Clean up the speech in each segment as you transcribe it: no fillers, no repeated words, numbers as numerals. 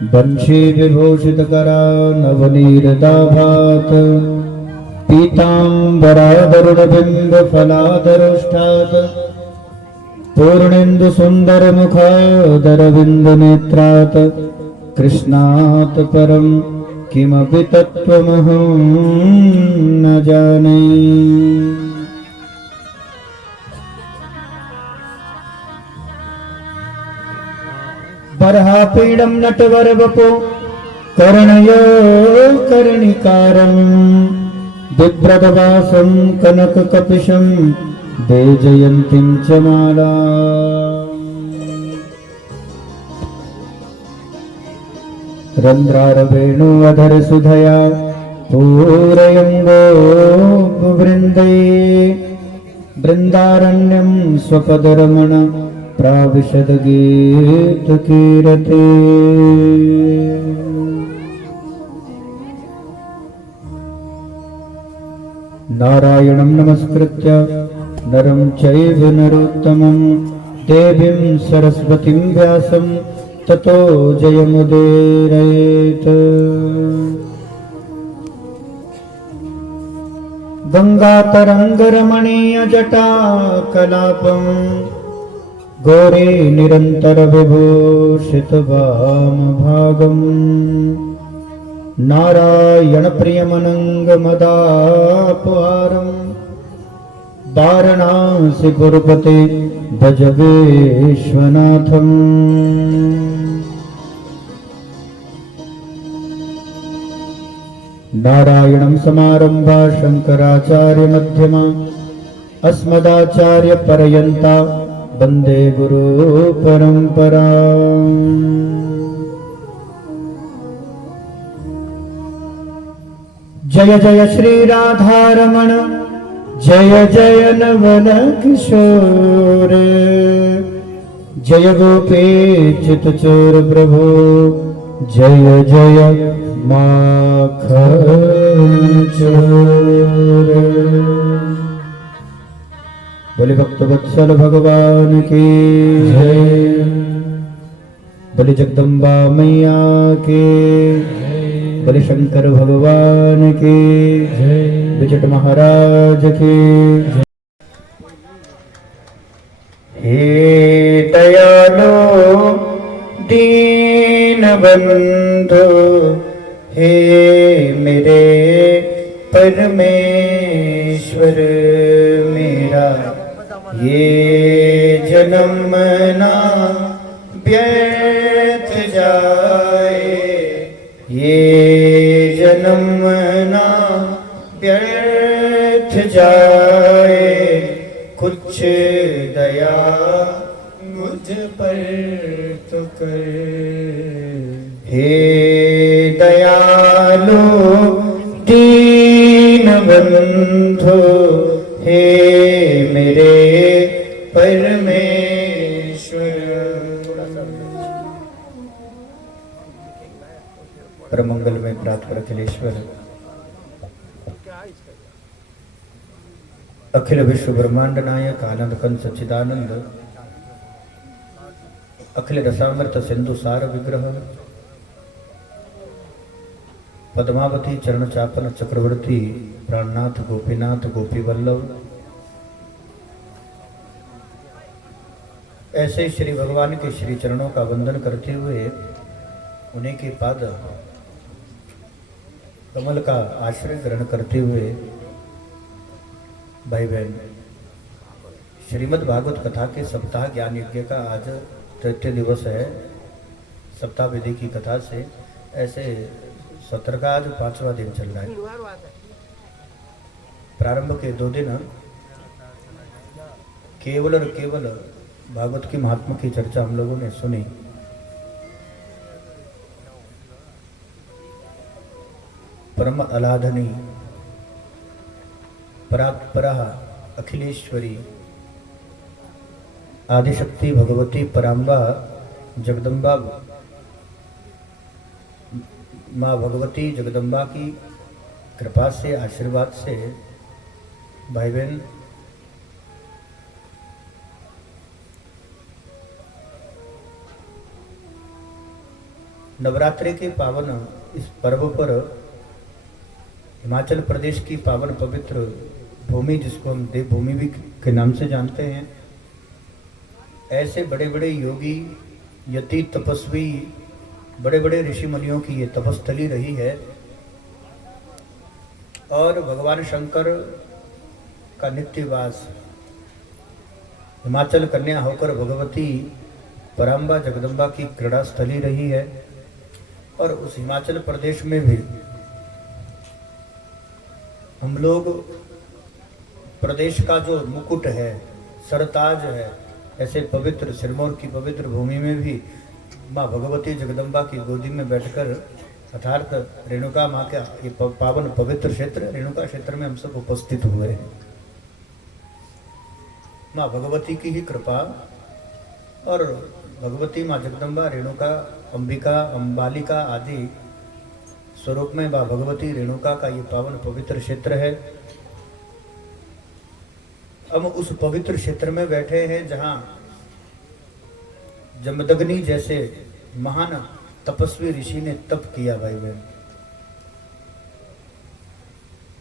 बंशी विभूषितकरा नवनीरदाभात् पीताम्बरादरुणबिम्बफलादरोष्ठात् पूर्णेन्दुसुन्दरमुखादरविन्दनेत्रात् कृष्णात् परं किमपि तत्त्वमहं न जाने। बर्हापीडं नटवरवपो कर्णयो कर्णिकारं बिभ्रतवासं कनककपिशं वैजयन्तीं च माला। रन्ध्रारवेणु अधरसुधया पूरयङ्गोपवृन्दै बृन्दारण्यं स्वपदरमण प्राविशद्गीतकीरते। नारायणं नमस्कृत्य नरं चैव नरोत्तमं देवीं सरस्वतीं व्यासं ततो जयमुदीरयेत्। गंगातरङ्गरमणीयजटाकलापं गौरी निरन्तरविभूषितवामभागम् नारायणप्रियमनङ्गमदापहारं वाराणसीपुरपते भज विश्वनाथम्। नारायणं समारम्भा शङ्कराचार्यमध्यमा अस्मदाचार्यपर्यन्ता वन्दे गुरुपरम्परा। जय जय श्री राधारमण जय जय नवल किशोर जय गोपीचितचोर प्रभु जय जय माखन चोर। बोले भक्तवत्सल भगवान की जय, बोले जगदम्बा मैया की, बोले शंकर भगवान की जय, विजट महाराज की जय। हे दयालो दीन बंधु हे मेरे परमेश्वर मेरा ये जन्म ना व्यर्थ जाए, ये जन्म ना व्यर्थ जाए, कुछ दया मुझ पर तो कर। हे दयालु दीन बंधु हे मेरे परमेश्वर। परमंगल में प्राप्त अखिलेश्वर अखिल विश्व ब्रह्मांड नायक आनंद कंद सच्चिदानंद अखिल रसामृत सिंधु सार विग्रह पद्मावती चरण चापन चक्रवर्ती प्राणनाथ गोपीनाथ गोपी वल्लभ, ऐसे श्री भगवान के श्री चरणों का वंदन करते हुए उन्हीं के पाद कमल का आश्रय ग्रहण करते हुए भाई बहन, श्रीमद् भागवत कथा के सप्ताह ज्ञान यज्ञ का आज तृतीय दिवस है। सप्ताह विधि की कथा से ऐसे सत्र का आज 5वां दिन चल रहा है। प्रारंभ के 2 दिन केवल और केवल भागवत की महात्मा की चर्चा हम लोगों ने सुनी। परम अलाधनी परात्परा अखिलेश्वरी आदिशक्ति भगवती पराम्बा जगदम्बा माँ भगवती जगदम्बा की कृपा से आशीर्वाद से भाई बहन नवरात्रि के पावन इस पर्व पर हिमाचल प्रदेश की पावन पवित्र भूमि, जिसको हम देवभूमि भी के नाम से जानते हैं, ऐसे बड़े बड़े योगी, यति, तपस्वी, बड़े बड़े ऋषि मुनियों की ये तपस्थली रही है। और भगवान शंकर का नित्यवास हिमाचल कन्या होकर भगवती पराम्बा जगदम्बा की क्रीड़ा स्थली रही है। और उस हिमाचल प्रदेश में भी हम लोग प्रदेश का जो मुकुट है, सरताज है, ऐसे पवित्र सिरमौर की पवित्र भूमि में भी माँ भगवती जगदम्बा की गोदी में बैठकर, अर्थात रेणुका माँ का ये पावन पवित्र क्षेत्र रेणुका क्षेत्र में हम सब उपस्थित हुए हैं। माँ भगवती की ही कृपा और भगवती माँ जगदम्बा, रेणुका, अंबिका, अंबालिका आदि स्वरूप में माँ भगवती रेणुका का ये पावन पवित्र क्षेत्र है। हम उस पवित्र क्षेत्र में बैठे हैं जहाँ जमदग्नि जैसे महान तपस्वी ऋषि ने तप किया भाई बहन,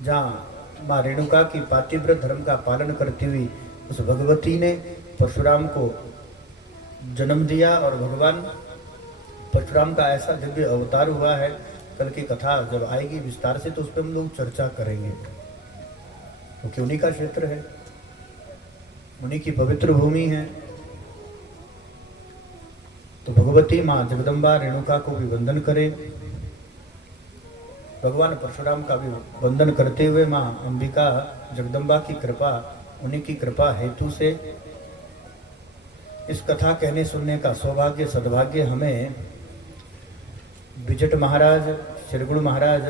जहाँ माँ रेणुका की पातिव्रत धर्म का पालन करती हुई उस भगवती ने परशुराम को जन्म दिया। और भगवान परशुराम का ऐसा दिव्य अवतार हुआ है, कल की कथा जब आएगी विस्तार से तो उस पर हम लोग चर्चा करेंगे, क्योंकि उन्हीं का क्षेत्र है, उन्हीं की पवित्र भूमि है। तो भगवती माँ जगदम्बा रेणुका को भी वंदन करें, भगवान परशुराम का भी वंदन करते हुए माँ अंबिका जगदम्बा की कृपा, उन्हीं की कृपा हेतु से इस कथा कहने सुनने का सौभाग्य सद्भाग्य हमें बिजट महाराज, श्रीगुरु महाराज,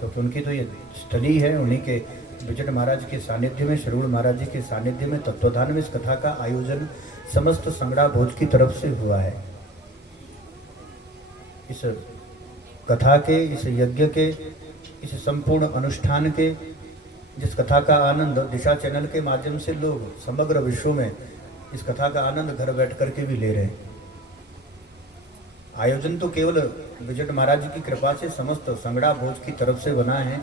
तो उनकी तो ये स्थली है, उन्हीं के बिजट महाराज के सानिध्य में, श्रीगुरु महाराज जी के सानिध्य में तत्वधान में इस कथा का आयोजन समस्त संगड़ा भोज की तरफ से हुआ है। इस कथा के, इस यज्ञ के, इस संपूर्ण अनुष्ठान के, जिस कथा का आनंद दिशा चैनल के माध्यम से लोग समग्र विश्व में इस कथा का आनंद घर बैठ करके भी ले रहे हैं। आयोजन तो केवल विजट महाराज जी की कृपा से समस्त संगड़ा भोज की तरफ से बना है,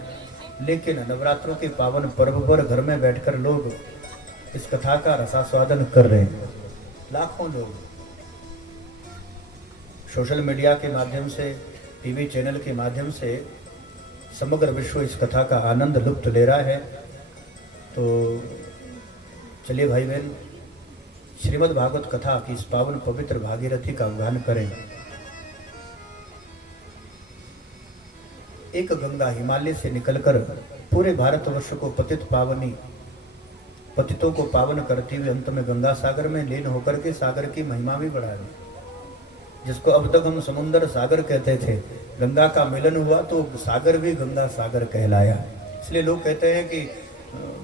लेकिन नवरात्रों के पावन पर्व पर घर में बैठकर लोग इस कथा का रसास्वादन कर रहे हैं। लाखों लोग सोशल मीडिया के माध्यम से, टीवी चैनल के माध्यम से समग्र विश्व इस कथा का आनंद लुप्त ले रहा है। तो चलिए भाई बहन, श्रीमद् भागवत कथा की इस पावन पवित्र भागीरथी का गान करें। एक गंगा हिमालय से निकलकर पूरे भारतवर्ष को पतित पावनी, पतितों को पावन करती हुई अंत में गंगा सागर में लीन होकर के सागर की महिमा भी बढ़ा दी। जिसको अब तक हम समुद्र सागर कहते थे, गंगा का मिलन हुआ तो सागर भी गंगा सागर कहलाया। इसलिए लोग कहते हैं कि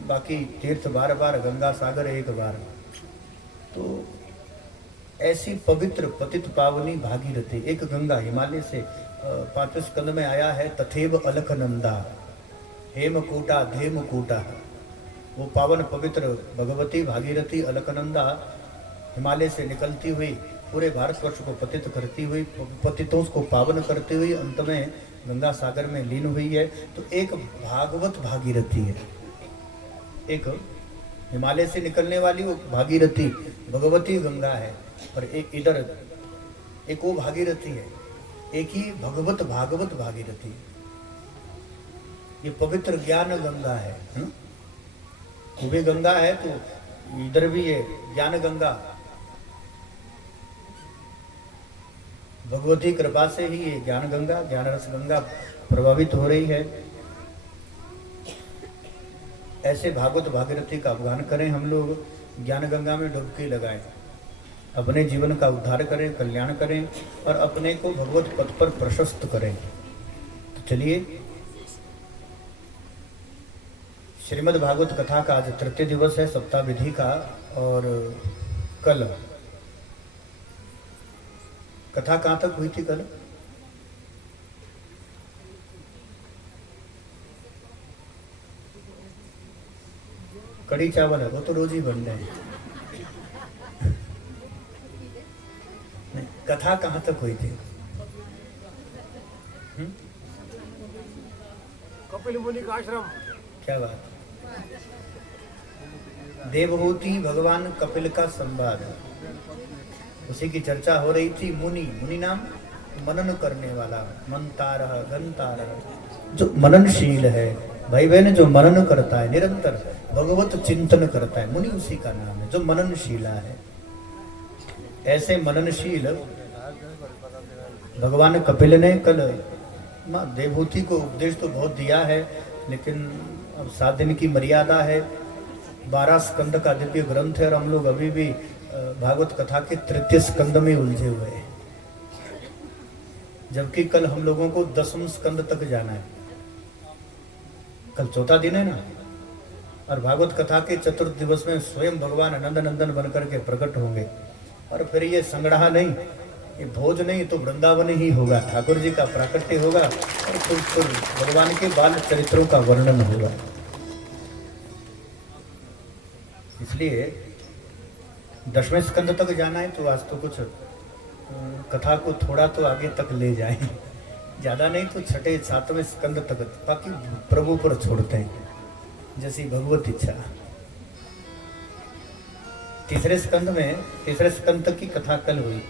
बाकी तीर्थ बार बार, गंगा सागर एक बार। तो ऐसी पवित्र पतित पावनी भागीरथी एक गंगा हिमालय से 5वें स्कंद में आया है, तथेव अलखनंदा हेमकूटा धेमकूटा। वो पावन पवित्र भगवती भागीरथी अलकनंदा हिमालय से निकलती हुई पूरे भारतवर्ष को पतित करती हुई, पतितों को पावन करती हुई अंत में गंगा सागर में लीन हुई है। तो एक भागवत भागीरथी है, एक हिमालय से निकलने वाली वो भागीरथी भगवती गंगा है, और एक इधर एक वो भागीरथी है, एक ही भगवत भागवत भागीरथी। ये पवित्र ज्ञान गंगा है, वो भी गंगा है तो इधर भी ये ज्ञान गंगा, भगवती कृपा से ही ये ज्ञान गंगा, ज्ञान रस गंगा प्रभावित हो रही है। ऐसे भागवत भागीरथी का गान करें, हम लोग ज्ञान गंगा में डुबकी लगाएं, अपने जीवन का उद्धार करें, कल्याण करें और अपने को भगवत पथ पर प्रशस्त करें। तो चलिए, श्रीमद् भागवत कथा का आज तृतीय दिवस है सप्ताह विधि का, और कल कथा कहाँ तक हुई थी? कल कड़ी चावल है, वो तो रोज ही बन रहे हैं। कथा कहाँ तक हुई थी? कपिल मुनि का आश्रम। क्या बात। देवहूति भगवान कपिल का संवाद, उसी की चर्चा हो रही थी। मुनि, मुनि नाम मनन करने वाला, मंतारह गंतारह, जो मननशील है भाई बहन, जो मनन करता है, निरंतर भगवत चिंतन करता है, मुनि उसी का नाम है, जो मननशीला है। ऐसे मननशील भगवान कपिल ने कल माँ देवहूति को उपदेश तो बहुत दिया है, लेकिन अब 7 दिन की मर्यादा है। 12 स्कंद का दिव्य ग्रंथ है और हम लोग अभी भी भागवत कथा के 3य स्कंद में उलझे हुए हैं, जबकि कल हम लोगों को 10वें स्कंद तक जाना है। कल 4था दिन है ना, और भागवत कथा के 4th दिवस में स्वयं भगवान नंद नंदन बनकर के प्रकट होंगे। और फिर ये संग्रह नहीं, ये भोज नहीं, तो वृंदावन ही होगा, ठाकुर जी का प्राकट्य होगा और फिर भगवान के बाल चरित्रों का वर्णन होगा। इसलिए 10वें स्कंद तक जाना है, तो आज तो कुछ कथा को थोड़ा तो आगे तक ले जाएं, ज्यादा नहीं तो 6ठे 7वें स्कंद तक, बाकी प्रभु पर छोड़ते हैं, जैसी भगवत इच्छा। तीसरे स्कंद तक की कथा कल हुई।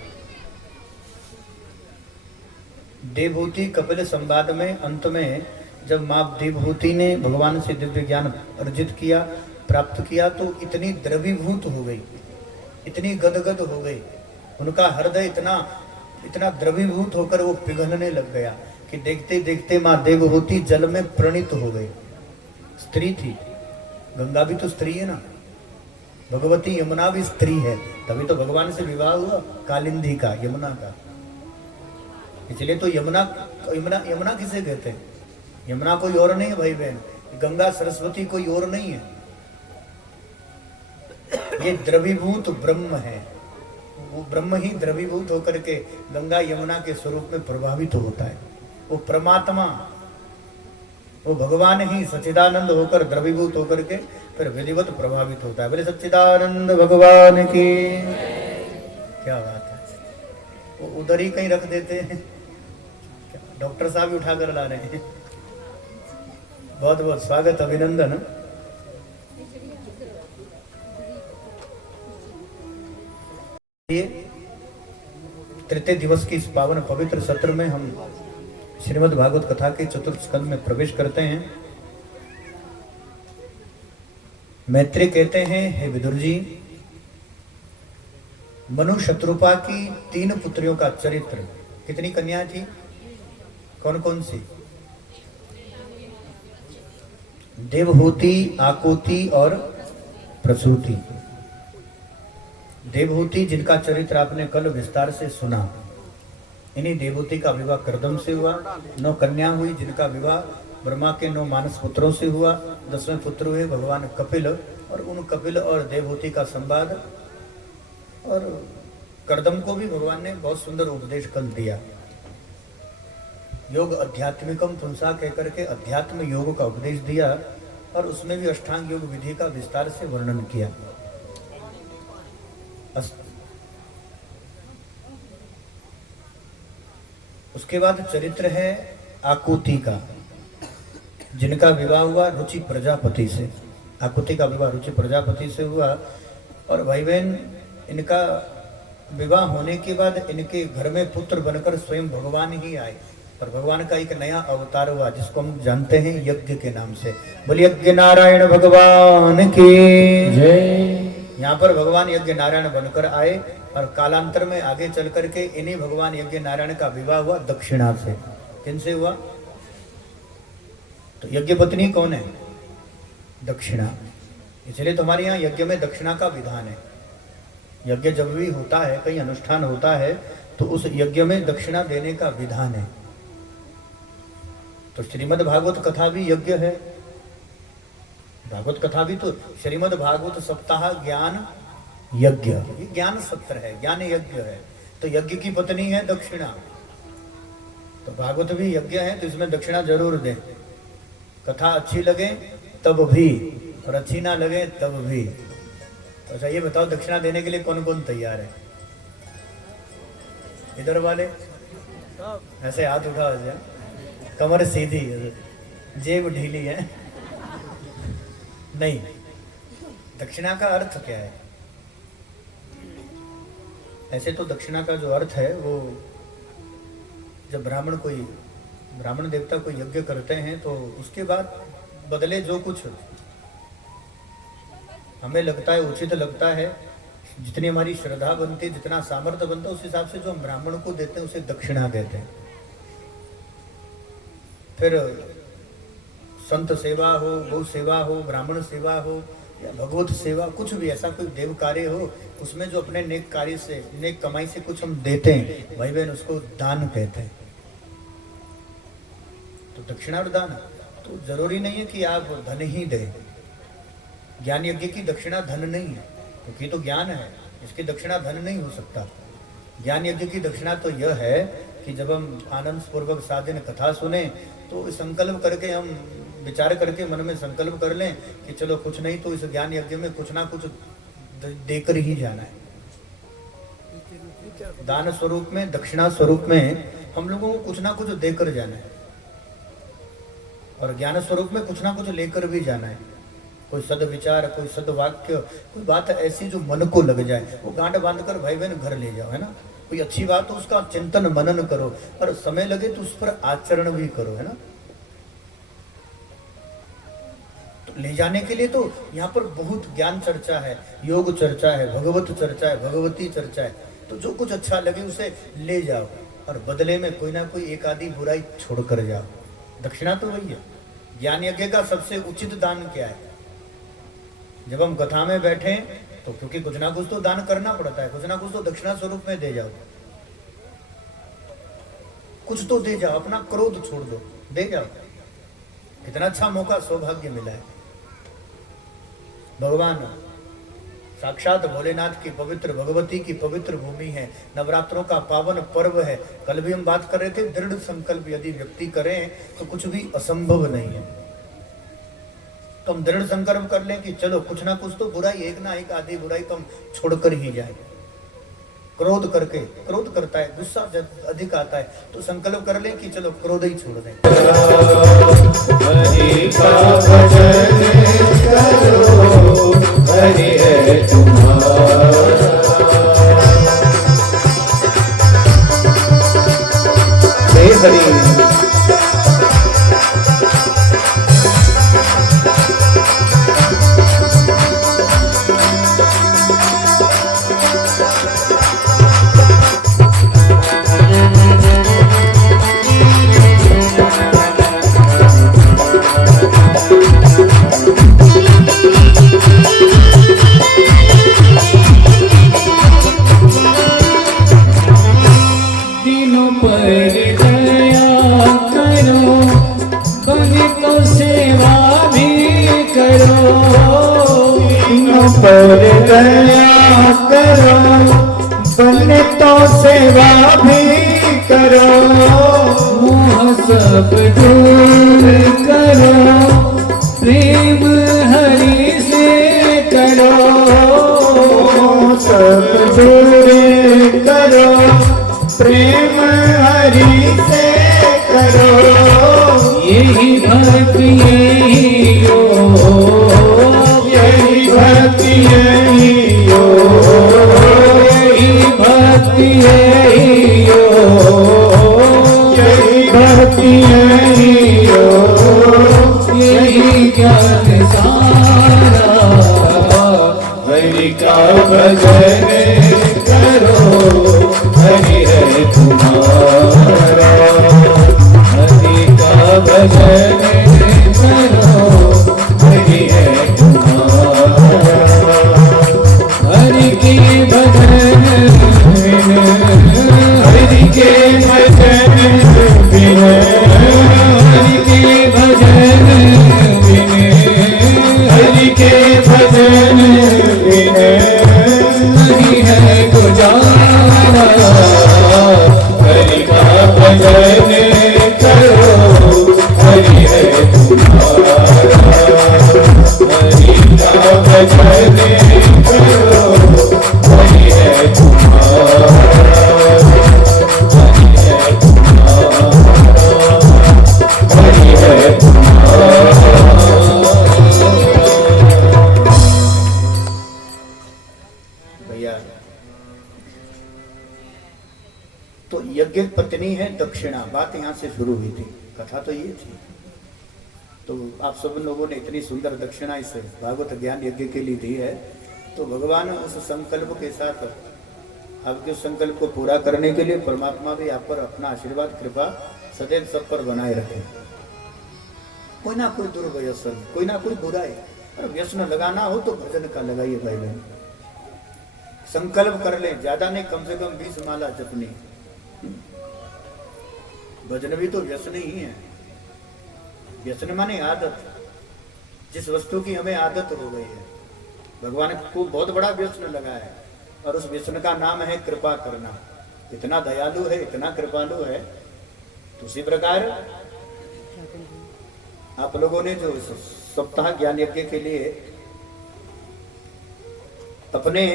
देवहूति कपिल संवाद में अंत में जब मां देवहूति ने भगवान से दिव्य ज्ञान अर्जित किया, प्राप्त किया, तो इतनी द्रवीभूत हो गई, इतनी गदगद हो गई, उनका हृदय इतना द्रवीभूत होकर वो पिघलने लग गया कि देखते देखते मां देवहूति जल में प्रणित हो गई। स्त्री थी, गंगा भी तो स्त्री है ना, भगवती यमुना भी स्त्री है, तभी तो भगवान से विवाह हुआ कालिंदी का, यमुना का। इसलिए तो यमुना किसे कहते हैं? यमुना कोई और नहीं है भाई बहन, गंगा सरस्वती कोई और नहीं है, ये द्रवीभूत ब्रह्म है। वो ब्रह्म ही द्रवीभूत होकर के गंगा यमुना के स्वरूप में प्रभावित होता है। वो परमात्मा, वो भगवान ही सच्चिदानंद होकर द्रवीभूत होकर के फिर विधिवत प्रभावित होता है। बोले सच्चिदानंद भगवान की। क्या बात है, वो उधर ही कहीं रख देते हैं, डॉक्टर साहब उठा कर ला रहे हैं। बहुत बहुत स्वागत, अभिनंदन। तृतीय दिवस की इस पावन पवित्र सत्र में हम श्रीमद् भागवत कथा के 4th स्कंद में प्रवेश करते हैं। मैत्रेय कहते हैं, हे विदुर जी, मनु शत्रुपा की 3 पुत्रियों का चरित्र, कितनी कन्याएं थी, कौन कौन सी? देवहूति, आकुति और प्रसूति। देवहूति जिनका चरित्र आपने कल विस्तार से सुना, इन्हीं देवहूति का विवाह कर्दम से हुआ। 9 कन्या हुई जिनका विवाह ब्रह्मा के 9 मानस पुत्रों से हुआ। 10वें पुत्र हुए भगवान कपिल, और उन कपिल और देवहूति का संवाद। और कर्दम को भी भगवान ने बहुत सुंदर उपदेश कल दिया, योग अध्यात्मिकम पुंसा कहकर के अध्यात्म योग का उपदेश दिया, और उसमें भी अष्टांग योग विधि का विस्तार से वर्णन किया। उसके बाद चरित्र है आकुति का, जिनका विवाह हुआ रुचि प्रजापति से। आकुति का विवाह रुचि प्रजापति से हुआ, और भाई बहन इनका विवाह होने के बाद इनके घर में पुत्र बनकर स्वयं भगवान ही आए, और भगवान का एक नया अवतार हुआ जिसको हम जानते हैं यज्ञ के नाम से। बोलिए यज्ञ नारायण भगवान की जय। यहाँ पर भगवान यज्ञ नारायण बनकर आए, और कालांतर में आगे चल करके इन्हीं भगवान यज्ञ नारायण का विवाह हुआ दक्षिणा से। किनसे हुआ? तो यज्ञ पत्नी कौन है? दक्षिणा। इसलिए तो हमारे यहाँ यज्ञ में दक्षिणा का विधान है। यज्ञ जब भी होता है, कहीं अनुष्ठान होता है, तो उस यज्ञ में दक्षिणा देने का विधान है। तो श्रीमद् भागवत कथा भी यज्ञ है। भागवत कथा भी तो श्रीमद् भागवत सप्ताह ज्ञान यज्ञ, ये ज्ञान सत्र है, ज्ञान यज्ञ है। तो यज्ञ की पत्नी है दक्षिणा, तो भागवत भी यज्ञ है, तो इसमें दक्षिणा जरूर दें। कथा अच्छी लगे तब भी, और अच्छी ना लगे तब भी। तो अच्छा ये बताओ, दक्षिणा देने के लिए कौन कौन तैयार है? इधर वाले ऐसे हाथ उठा जाए। कमर सीधी, जेब ढीली है। नहीं, दक्षिणा का अर्थ क्या है? ऐसे तो दक्षिणा का जो अर्थ है वो, जब ब्राह्मण देवता कोई यज्ञ करते हैं तो उसके बाद बदले जो कुछ हमें लगता है, उचित लगता है, जितनी हमारी श्रद्धा बनती है, जितना सामर्थ्य बनता है, उस हिसाब से जो हम ब्राह्मण को देते हैं उसे दक्षिणा देते हैं। फिर संत सेवा हो, गौ सेवा हो, ब्राह्मण सेवा हो या भगवत सेवा, कुछ भी ऐसा कोई देव कार्य हो, उसमें जो अपने नेक कार्य से, नेक कमाई से कुछ हम देते हैं, भाई बहन, उसको दान कहते हैं। तो दक्षिणा और दान, तो जरूरी नहीं है कि आप धन ही दें। ज्ञान यज्ञ की दक्षिणा धन नहीं है, क्योंकि तो ज्ञान है, इसकी दक्षिणा धन नहीं हो सकता। ज्ञान यज्ञ की दक्षिणा तो यह है कि जब हम आनंद पूर्वक 7 दिन कथा सुने तो संकल्प करके, हम विचार करके मन में संकल्प कर लें कि चलो कुछ नहीं तो इस ज्ञान यज्ञ में कुछ ना कुछ देकर ही जाना है। दान स्वरूप में, दक्षिणा स्वरूप में हम लोगों को कुछ ना कुछ देकर जाना है, और ज्ञान स्वरूप में कुछ ना कुछ लेकर भी जाना है। कोई सद विचार, कोई सद वाक्य, कोई बात ऐसी जो मन को लग जाए, वो गांठ बांध कर भाई बहन घर ले जाओ, है ना। कोई अच्छी बात तो उसका चिंतन मनन करो, और समय लगे तो उस पर आचरण भी करो, है ना। तो ले जाने के लिए तो यहाँ पर बहुत ज्ञान चर्चा है, योग चर्चा है, भगवत चर्चा है, भगवती चर्चा है। तो जो कुछ अच्छा लगे उसे ले जाओ, और बदले में कोई ना कोई एक आधी बुराई छोड़ कर जाओ। दक्षिणा तो वही है। ज्ञान यज्ञ का सबसे उचित दान क्या है? जब हम कथा में बैठे तो क्योंकि कुछ ना कुछ तो दान करना पड़ता है, कुछ ना कुछ तो दक्षिणा स्वरूप में दे जाओ, कुछ तो दे जाओ, अपना क्रोध छोड़ दो, दे जाओ। कितना अच्छा मौका, सौभाग्य मिला है। भगवान साक्षात भोलेनाथ की पवित्र, भगवती की पवित्र भूमि है, नवरात्रों का पावन पर्व है। कल भी हम बात कर रहे थे, दृढ़ संकल्प यदि व्यक्ति करें तो कुछ भी असंभव नहीं है। तो हम दृढ़ संकल्प कर लें कि चलो कुछ ना कुछ तो बुराई, एक ना एक आधी बुराई तो हम छोड़कर ही जाए। क्रोध करके, क्रोध करता है, गुस्सा जब अधिक आता है तो संकल्प कर लें कि चलो क्रोध ही छोड़ दें। हरि का भजन करो, हरि है तुम्हारा। जय हरि। पर दया करो, बने तो सेवा भी करो। मोह सब दूर करो, प्रेम हरि से करो। मोह सब दूर करो, प्रेम हरि से करो। यही भक्ति यही योग, यही भक्ति यही योग, यही भक्ति यही योग, यही भक्ति यही योग, यही ज्ञान सारा। हरि का भजन करो, हरि है तुम्हारा। हरि का भजन करो, हरि है तुम्हारा। हरि के भजन बिन, हरि के भजन बिन, हरि के भजन बिन, हरि के भजन बिन नहीं है कितनी है दक्षिणा, बात यहाँ से शुरू हुई थी, कथा तो ये थी। तो आप सब लोगों ने इतनी सुंदर दक्षिणा इस भागवत ज्ञान यज्ञ के लिए दी है, तो भगवान उस संकल्प के साथ आपके उस संकल्प को पूरा करने के लिए परमात्मा भी आप पर अपना आशीर्वाद कृपा सदैव सब पर बनाए रखे। कोई ना कोई दुर्व्यसन, कोई ना कोई बुराई, और व्यसन लगाना हो तो भजन का लगाइए भाई बहन। संकल्प कर ले, ज्यादा नहीं, कम से कम 20 माला जपनी। भजन भी तो व्यसन ही है। व्यसन माने आदत, जिस वस्तु की हमें आदत हो गई है। भगवान को बहुत बड़ा व्यसन लगा है, और उस व्यसन का नाम है कृपा करना। इतना दयालु है, इतना कृपालु है। तो उसी प्रकार आप लोगों ने जो सप्ताह ज्ञान यज्ञ के लिए अपने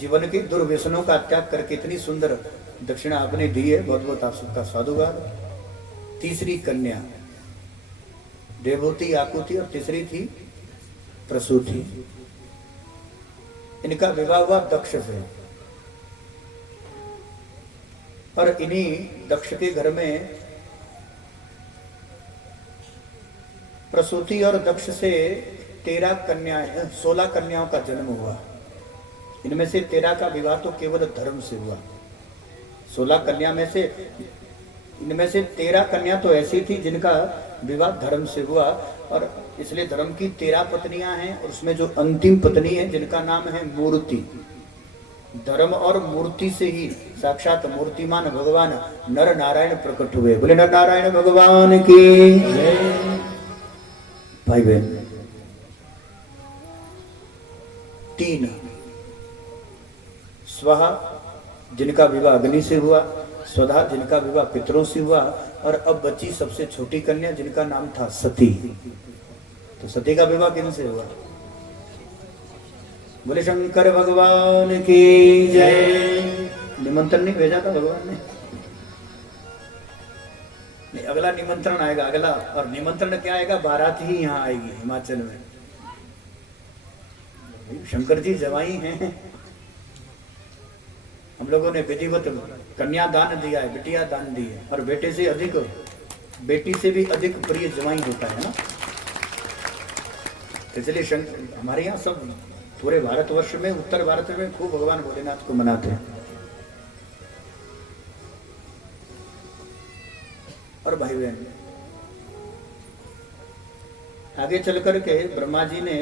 जीवन के दुर्व्यसनों का त्याग करके इतनी सुंदर दक्षिणा आपने दी है, बहुत बहुत आप सबका साधुवाद। तीसरी कन्या देवहूति आकुति, और तीसरी थी प्रसूति। इनका विवाह हुआ दक्ष से, और इन्हीं दक्ष के घर में प्रसूति और दक्ष से 13 कन्याएं, 16 कन्याओं का जन्म हुआ। इनमें से 13 का विवाह तो केवल धर्म से हुआ। 16 कन्या में से इनमें से 13 कन्या तो ऐसी थी जिनका विवाह धर्म से हुआ, और इसलिए धर्म की 13 पत्नियां हैं, और उसमें जो अंतिम पत्नी है जिनका नाम है मूर्ति। धर्म और मूर्ति से ही साक्षात मूर्तिमान भगवान नर नारायण प्रकट हुए। बोले नर नारायण भगवान की जय। भाई बहन, 3 स्वाहा जिनका विवाह अग्नि से हुआ, स्वधा जिनका विवाह पितरों से हुआ, और अब बची सबसे छोटी कन्या जिनका नाम था सती। तो सती का विवाह किन से हुआ? बोले शंकर भगवान की जय। निमंत्रण नहीं भेजा था भगवान ने? नहीं, अगला निमंत्रण आएगा अगला, और निमंत्रण क्या आएगा? बारात ही यहाँ आएगी हिमाचल में। शंकर जी जवाई हैं। हम लोगों ने विधिवत कन्या दान दिया है, बिटिया दान दी है, और बेटे से अधिक, बेटी से भी अधिक प्रिय जवाई होता है ना। इसलिए हमारे यहाँ सब पूरे भारतवर्ष में, उत्तर भारत में खूब भगवान भोलेनाथ को मनाते हैं। और भाई बहन, आगे चल करके ब्रह्मा जी ने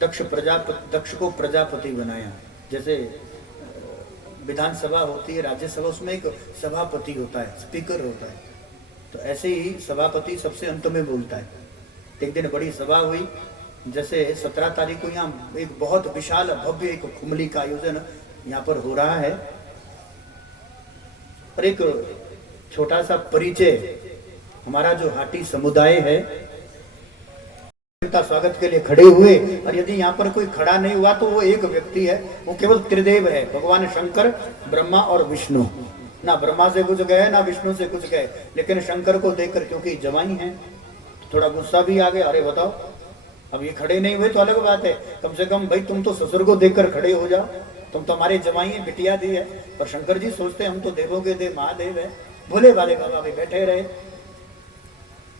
दक्ष को प्रजापति बनाया। जैसे विधानसभा होती है, राज्यसभा, उसमें एक सभापति होता है, स्पीकर होता है। तो ऐसे ही सभापति सबसे अंत में बोलता है। एक दिन बड़ी सभा हुई, जैसे 17 तारीख को यहाँ एक बहुत विशाल भव्य एक कुंभली का आयोजन यहाँ पर हो रहा है, और एक छोटा सा परिचय, हमारा जो हाटी समुदाय है स्वागत के लिए खड़े हुए। और यदि यहाँ पर कोई खड़ा नहीं हुआ तो वो एक व्यक्ति है, वो केवल त्रिदेव है, भगवान शंकर, ब्रह्मा और विष्णु। ना ब्रह्मा से कुछ गए ना विष्णु से कुछ गए, लेकिन शंकर को देखकर क्योंकि जवाई हैं तो थोड़ा गुस्सा भी आ गया। अरे बताओ, अब ये खड़े नहीं हुए तो अलग बात है, कम से कम भाई तुम तो ससुर को देखकर खड़े हो जाओ, तुम तो हमारे जवाई हैं, बिटिया दी है। पर शंकर जी सोचते हम तो देवों के देव महादेव है। भोले वाले बाबा भी बैठे रहे।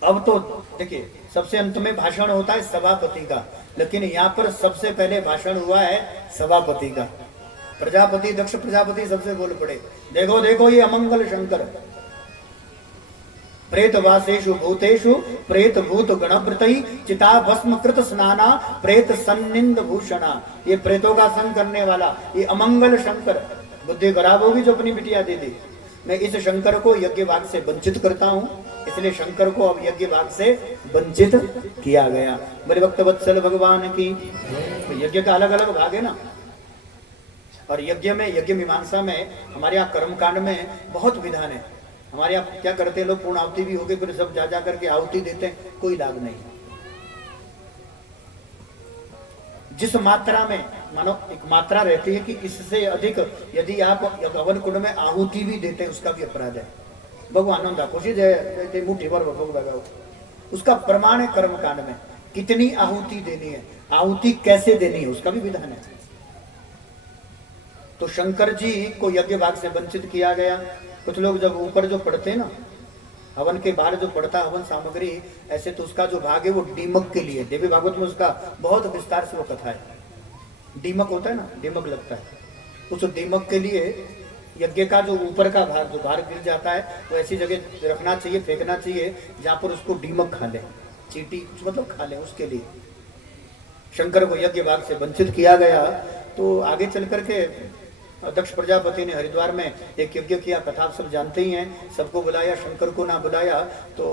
अब तो देखिए, सबसे अंत में भाषण होता है सभापति का, लेकिन यहाँ पर सबसे पहले भाषण हुआ है सभापति का। प्रजापति, दक्ष प्रजापति सबसे बोल पड़े, देखो देखो ये अमंगल शंकर, प्रेत वासेषु भूतेषु प्रेत भूत गणप्रतई चिता भस्म कृत स्नाना प्रेत सन्निंद भूषणा। ये प्रेतों का संग करने वाला ये अमंगल शंकर, बुद्धि खराब होगी जो अपनी बिटिया दे दी। मैं इस शंकर को यज्ञ भाग से वंचित करता हूँ, इसलिए शंकर को अब यज्ञ भाग से वंचित किया गया। मेरे भक्त वत्सल भगवान की। तो यज्ञ का अलग अलग भाग है ना, और यज्ञ में, यज्ञ मीमांसा में हमारे यहाँ कर्मकांड में बहुत विधान है। हमारे यहाँ क्या करते हैं लोग, पूर्ण आहुति भी हो गई, फिर सब जा करके आहुति देते हैं, कोई लाभ नहीं। जिस मात्रा में, मानो एक मात्रा रहती है कि इससे अधिक यदि आप हवन कुंड में आहुति भी देते हैं उसका भी अपराध है। भगवान खुशी दे मुट्ठी भर भोग लगाओ, उसका प्रमाण है कर्मकांड में कितनी आहुति देनी है, आहुति कैसे देनी है, उसका भी विधान है। तो शंकर जी को यज्ञ भाग से वंचित किया गया। कुछ लोग जब ऊपर जो पढ़ते हैं ना, हवन के बाहर जो पड़ता हवन सामग्री, ऐसे तो उसका जो भाग है वो दीमक के लिए, देवी भागवत में उसका बहुत विस्तार से वो कथा है। दीमक होता है ना, दीमक लगता है, उस दीमक के लिए यज्ञ का जो ऊपर का भाग जो बाहर गिर जाता है वो ऐसी जगह रखना चाहिए, फेंकना चाहिए जहां पर उसको दीमक खा ले, चींटी मतलब खा ले। उसके लिए शंकर को यज्ञ भाग से वंचित किया गया। तो आगे चल करके दक्ष प्रजापति ने हरिद्वार में एक यज्ञ किया, कथा आप सब जानते ही हैं। सबको बुलाया, शंकर को ना बुलाया। तो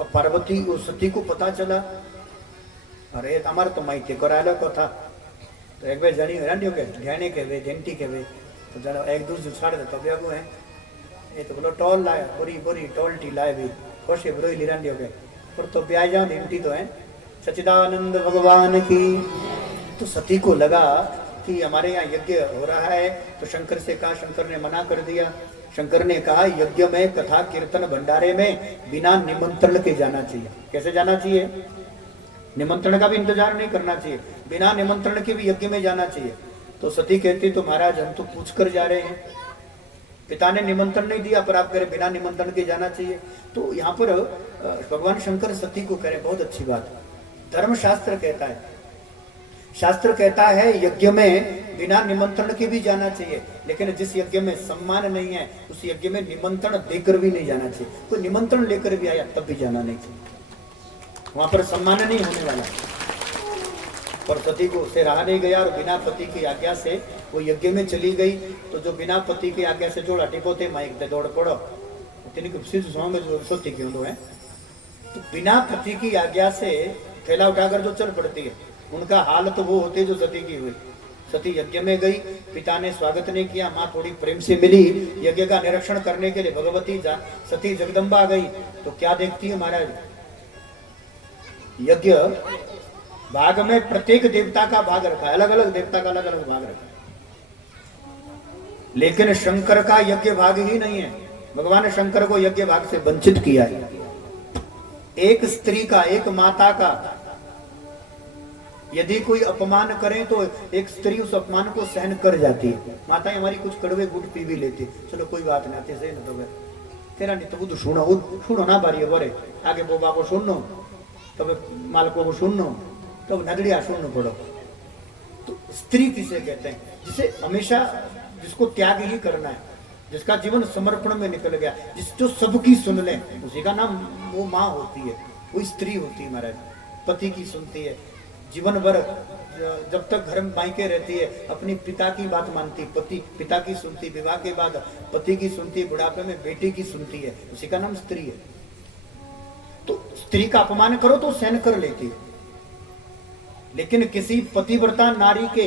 अब पार्वती और सती को पता चला, अरे हमारे तो माइते कराया कथा, तो एक बार जानी हैरान हो गए, घैने के वे घंटी के वे, तो जरा एक दूसरे छाड़ दे तब आगू है ये तो बोलो टॉल लाया, बुरी बुरी टॉल टी लाए भी खुश है, बुरो लिरान हो गए, पर तो ब्याह जाओ घंटी तो है। सच्चिदानंद भगवान की। तो सती को लगा कि हमारे यहाँ यज्ञ हो रहा है, तो शंकर से कहा, शंकर ने मना कर दिया। शंकर ने कहा यज्ञ में कथा कीर्तन भंडारे में बिना निमंत्रण के जाना चाहिए। कैसे जाना चाहिए? निमंत्रण का भी इंतजार नहीं करना चाहिए, बिना निमंत्रण के भी यज्ञ में जाना चाहिए। तो सती कहती तो महाराज हम तो पूछ कर जा रहे हैं, पिता ने निमंत्रण नहीं दिया पर आप कह रहे बिना निमंत्रण के जाना चाहिए। तो यहाँ पर भगवान शंकर सती को कह रहे बहुत अच्छी बात। धर्मशास्त्र कहता है, शास्त्र कहता है यज्ञ में बिना निमंत्रण के भी जाना चाहिए, लेकिन जिस यज्ञ में सम्मान नहीं है उस यज्ञ में निमंत्रण देकर भी नहीं जाना चाहिए। कोई निमंत्रण लेकर भी आया तब भी जाना नहीं चाहिए, वहां पर सम्मान नहीं होने वाला। पर सती को से रहा नहीं गया और बिना पति की आज्ञा से वो यज्ञ में चली गई। तो जो बिना पति की आज्ञा से जोड़ा टिपोते माइक दे दौड़ पड़ो में जो सोती क्यों दो है। तो बिना पति की आज्ञा से थैला उठाकर जो चल पड़ती है, उनका हाल तो वो होते जो सती की हुई। सती यज्ञ में गई, पिता ने स्वागत नहीं किया, माँ थोड़ी प्रेम से मिली, यज्ञ का निरीक्षण करने के लिए भगवती सती जगदम्बा गई। तो क्या देखती है महाराज, यज्ञ भाग में प्रत्येक देवता का भाग रखा है, अलग अलग देवता का अलग अलग भाग रखा है, लेकिन शंकर का यज्ञ भाग ही नहीं है। भगवान शंकर को यज्ञ भाग से वंचित किया है। एक स्त्री का, एक माता का यदि कोई अपमान करे तो एक स्त्री उस अपमान को सहन कर जाती है। माताएं हमारी कुछ कड़वे गुड़ पी भी लेती, चलो कोई बात नहीं, आते से न तो तेरा नहीं तो वो सुनो ना बारी बरे आगे बोबा को सुनो, तब मालकों को सुनो, तब नगड़िया सुनना पड़ो। तो स्त्री किसे कहते हैं? जिसे हमेशा, जिसको त्याग ही करना है, जिसका जीवन समर्पण में निकल गया, जो सबकी सुन ले, उसी का नाम वो माँ होती है, वो स्त्री होती है महाराज। पति की सुनती है जीवन भर, जब तक घर में मायके रहती है अपनी पिता की बात मानती, पिता की सुनती, विवाह के बाद पति की सुनती, बुढ़ापे में बेटी की सुनती है, उसी का नाम स्त्री है। तो स्त्री का अपमान करो तो सहन कर लेती है, लेकिन किसी पतिव्रता नारी के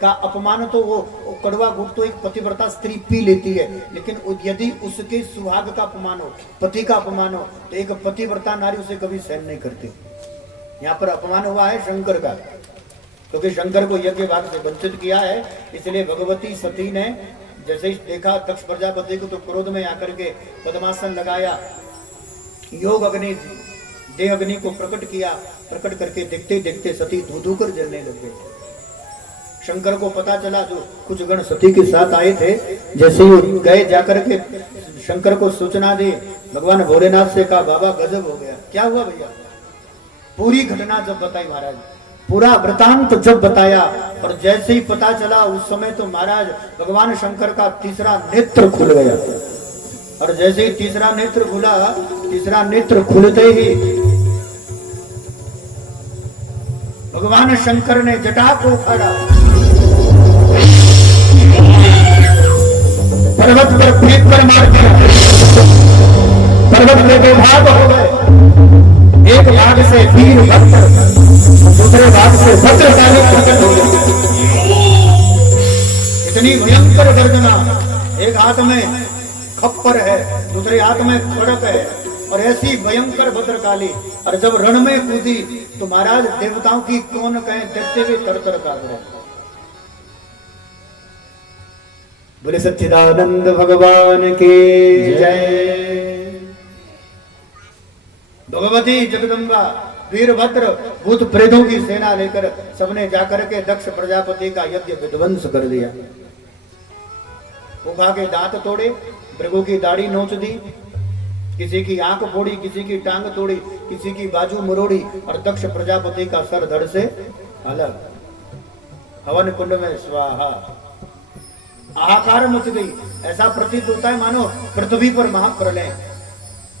का अपमान तो वो कड़वा गुड़ तो एक पतिव्रता स्त्री पी लेती है, लेकिन यदि उसके सुहाग का अपमान हो, पति का अपमान हो, तो एक पतिव्रता नारी उसे कभी सहन नहीं करती। यहाँ पर अपमान हुआ है शंकर का, क्योंकि शंकर को यज्ञ भाग से वंचित किया है। इसलिए भगवती सती ने जैसे ही देखा दक्ष प्रजापति को, तो क्रोध में आकर के पद्मासन लगाया, योग अग्नि, देह अग्नि को प्रकट किया। प्रकट करके देखते देखते सती धू कर जलने लग गए। शंकर को पता चला, जो कुछ गण सती के साथ आए थे, जैसे ही गए जाकर के शंकर को सूचना दी, भगवान भोलेनाथ से कहा बाबा गजब हो गया। क्या हुआ भैया? पूरी घटना जब बताई महाराज, पूरा वृतांत जब बताया, और जैसे ही पता चला उस समय तो महाराज भगवान शंकर का तीसरा नेत्र खुल गया। और जैसे ही तीसरा नेत्र खुला, तीसरा नेत्र खुलते ही भगवान शंकर ने जटा को उखाड़ा, पर्वत पर फेंक कर मार दिया। पर्वत में दो भाग हो गए, एक भाग से वीर भक्त, दूसरे भाग से भद्रकाली प्रकट हो गए। इतनी भयंकर गर्जना, एक हाथ में खप्पर है, दूसरे हाथ में खड़क है, और ऐसी भयंकर भद्रकाली। और जब रण में कूदी तो महाराज देवताओं की कौन कहे, देखते हुए तर कांप रहे। बोले सच्चिदानंद भगवान की जय। भगवती जगदम्बा, वीरभद्र, भूत प्रेतों की सेना लेकर सबने जाकर के दक्ष प्रजापति का यज्ञ विध्वंस कर दिया। गुफा के दांत तोड़े, भृगु की दाढ़ी नोच दी, किसी की आंख फोड़ी, किसी की टांग तोड़ी, किसी की बाजू मरोड़ी और दक्ष प्रजापति का सर धड़ से अलग। हवन कुंड में स्वाहा, हाहाकार मच गई। ऐसा प्रतीत होता है मानो पृथ्वी पर महाप्रलय।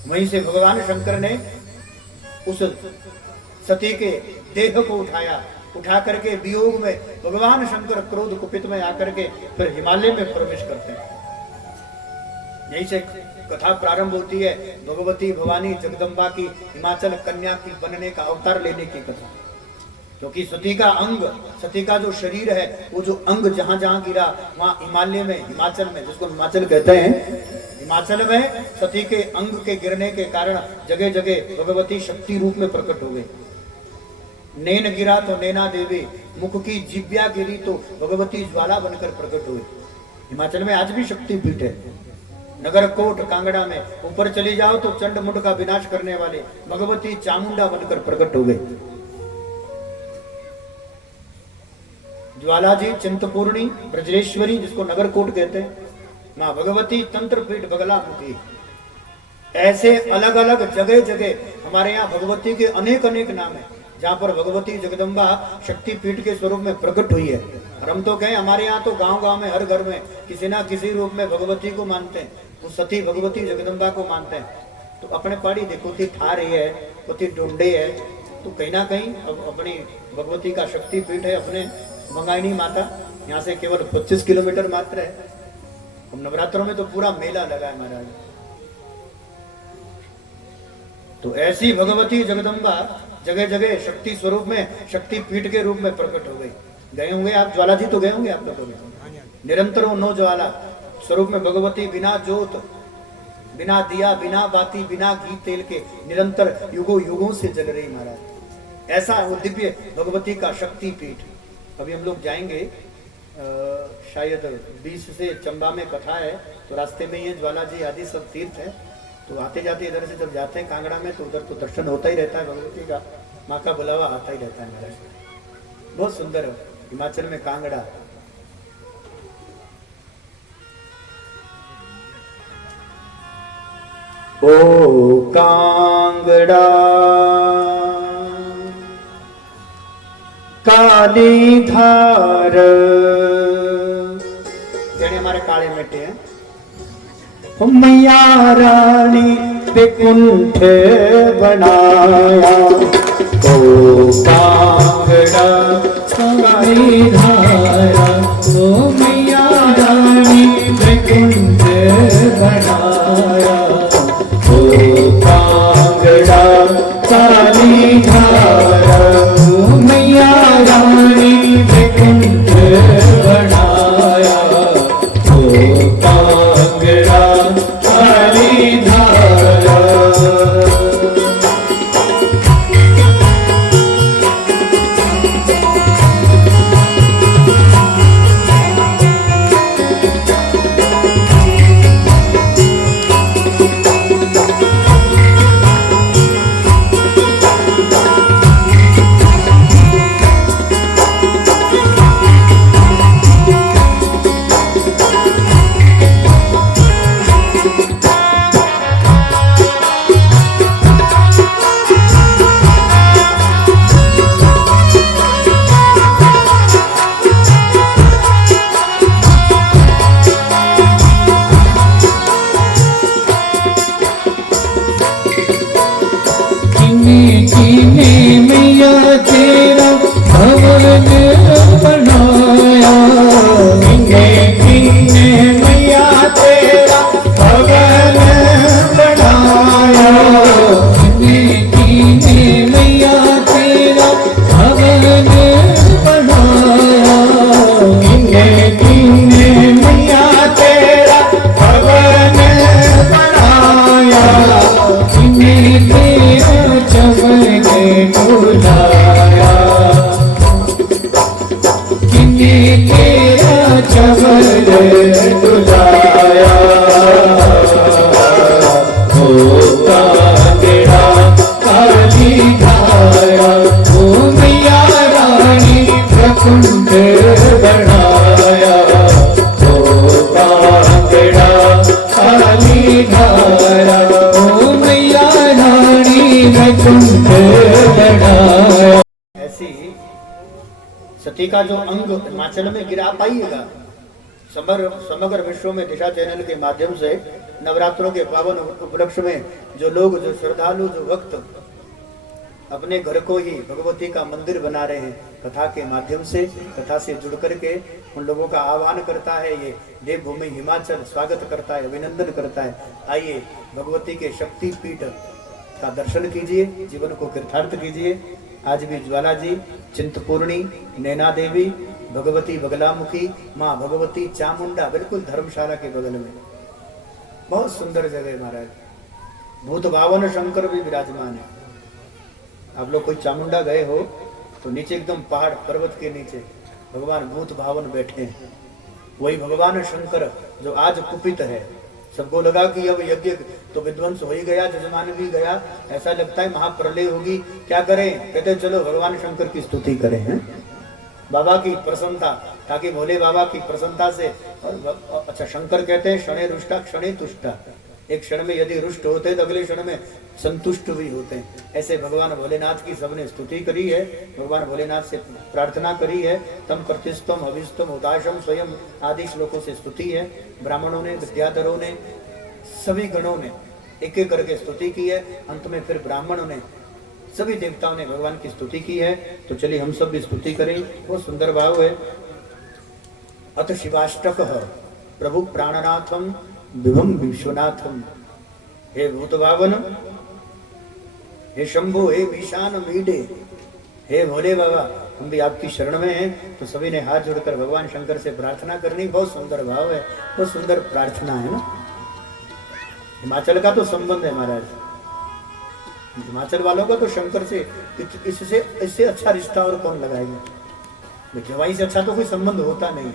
वहीं से भगवान शंकर ने उस सती के देह को उठाया, उठा करके वियोग में भगवान शंकर क्रोध कुपित में आकर के फिर हिमालय में प्रवेश करते हैं। यहीं से कथा प्रारंभ होती है भगवती भवानी जगदम्बा की हिमाचल कन्या की बनने का, अवतार लेने की कथा। क्योंकि सती का अंग, सती का जो शरीर है, वो जो अंग जहां जहां गिरा वहां हिमालय में, हिमाचल में, जिसको हिमाचल कहते हैं, हिमाचल में सती के अंग के गिरने के कारण जगह जगह भगवती शक्ति रूप में प्रकट हो गई। नैन गिरा तो नैना देवी, मुख की जिब्या गिरी तो भगवती ज्वाला बनकर प्रकट हुई। हिमाचल में आज भी शक्ति पीठ है। नगर कोट कांगड़ा में ऊपर चली जाओ तो चंड मुंड का विनाश करने वाले भगवती चामुंडा बनकर प्रकट हो गई। ज्वाला जी चिंतपूर्णी ब्रजरेश्वरी, जिसको नगर कोट कहते हैं, मां भगवती तंत्रपीठ बगलामुखी। ऐसे अलग अलग जगह जगह हमारे यहाँ भगवती के अनेक अनेक नाम है, जहाँ पर भगवती जगदम्बा शक्ति पीठ के स्वरूप में प्रकट हुई है। और हम तो कहें हमारे यहाँ तो गांव गांव में, हर घर में किसी ना किसी रूप में भगवती को मानते हैं, वो सती भगवती जगदम्बा को मानते हैं। तो अपने पहाड़ी देखो ती ठार है, कोती डोंडे है, तो कहीं ना कहीं अपनी भगवती का शक्ति पीठ है। अपने मंगाइनी माता यहाँ से केवल 25 किलोमीटर मात्र है। हम नवरात्रों में तो पूरा मेला लगा है महाराज। तो ऐसी भगवती जगदम्बा जगह जगह शक्ति स्वरूप में, शक्ति पीठ के रूप में प्रकट हो गई। गए होंगे आप, ज्वाला जी तो गए होंगे आप लोगों में। निरंतर नो ज्वाला स्वरूप में भगवती बिना जोत, बिना दिया, बिना बाती, बिना घी तेल के निरंतर युगों युगों से जल रही महाराज। ऐसा वो दिव्य भगवती का शक्ति पीठ। अभी हम लोग जाएंगे शायद 20 से चंबा में कथा है, तो रास्ते में ये ज्वाला जी आदि सब तीर्थ है। तो आते जाते इधर से जब जाते हैं कांगड़ा में, तो उधर तो दर्शन होता ही रहता है भगवती का, माँ का बुलावा आता ही रहता है महाराज। बहुत सुंदर है हिमाचल में कांगड़ा। ओ कांगड़ा काली धार, यानी हमारे काले मिट्टी हैं। मैया रानी विकुंठ बनाया, ओ कांगड़ा काली धारा, ओ मैया रानी विकुंठ बनाया, ओ कांगड़ा काली धारा, ओ मैया रानी विकुंठ बनाया, ओ कांगड़ा काली धारा। कुंड बनाया, ओ भक्ति का जो अंग हिमाचल में गिरा पाइएगा। समग्र विश्व में दिशा चैनल के माध्यम से नवरात्रों के पावन उपलक्ष्य में जो लोग, जो श्रद्धालु, जो भक्त अपने घर को ही भगवती का मंदिर बना रहे हैं, कथा के माध्यम से, कथा से जुड़ करके उन लोगों का आह्वान करता है ये देवभूमि हिमाचल, स्वागत करता है, अभिनंदन करता है। आइए भगवती के शक्ति पीठ का दर्शन कीजिए, जीवन को कृतार्थ कीजिए। आज भी ज्वाला जी, चिंतपूर्णी, नैना देवी, भगवती बगलामुखी, माँ भगवती चामुंडा, बिल्कुल धर्मशाला के बगल में, बहुत सुंदर जगह महाराज। भूत भावन शंकर भी विराजमान है। आप लोग कोई चामुंडा गए हो तो नीचे एकदम पहाड़ पर्वत के नीचे भगवान भूत भावन बैठे हैं। वही भगवान शंकर जो आज कुपित है। सबको लगा कि अब यज्ञ तो विध्वंस हो ही गया, जजमान भी गया, ऐसा लगता है महाप्रलय होगी, क्या करें? कहते चलो भगवान शंकर की स्तुति करें हैं? बाबा की प्रसन्नता, ताकि भोले बाबा की प्रसन्नता से। और अच्छा, शंकर कहते हैं क्षणे रुष्टा क्षणे तुष्टा, एक क्षण में यदि रुष्ट होते तो अगले क्षण में संतुष्ट भी होते हैं। ऐसे भगवान भोलेनाथ की सबने स्तुति करी है, भगवान भोलेनाथ से प्रार्थना करी है। तम प्रतिष्ठम हविष्ठम उदाशम स्वयं आदि श्लोकों से स्तुति है। ब्राह्मणों ने, विद्याधरों ने, सभी गणों ने एक एक करके स्तुति की है। अंत में फिर ब्राह्मणों ने, सभी देवताओं ने भगवान की स्तुति की है। तो चलिए हम सब भी स्तुति करें। वो सुंदर भाव है। अत शिवाष्टक प्रभु प्राणनाथम विभम विश्वनाथम। हे भूत भावन, हे शंभु, हे विशान मीडे, हे भोले बाबा, हम भी आपकी शरण में हैं। तो सभी ने हाथ जोड़कर भगवान शंकर से प्रार्थना करनी। बहुत सुंदर भाव है, बहुत सुंदर प्रार्थना है ना। हिमाचल का तो संबंध है महाराज, हिमाचल वालों का तो शंकर से इससे अच्छा रिश्ता और कौन लगाएगा? जवाई से अच्छा तो कोई संबंध होता नहीं।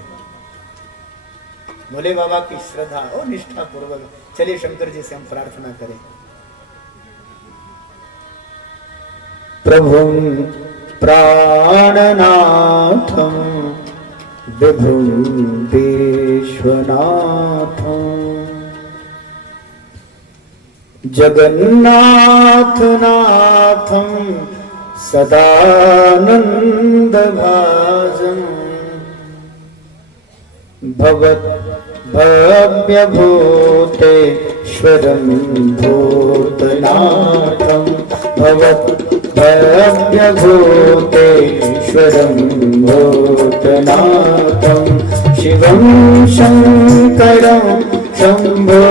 भोले बाबा की श्रद्धा और निष्ठा पूर्वक चलिए शंकर जी से हम प्रार्थना करें। प्रभुं प्राणनाथं विभुं विश्वनाथं जगन्नाथनाथं सदानन्दभाजं भव्यभूतेश्वरं भूतनाथं भव्यभूतेश्वरं भूतनाथं शिवं शङ्करं शम्भो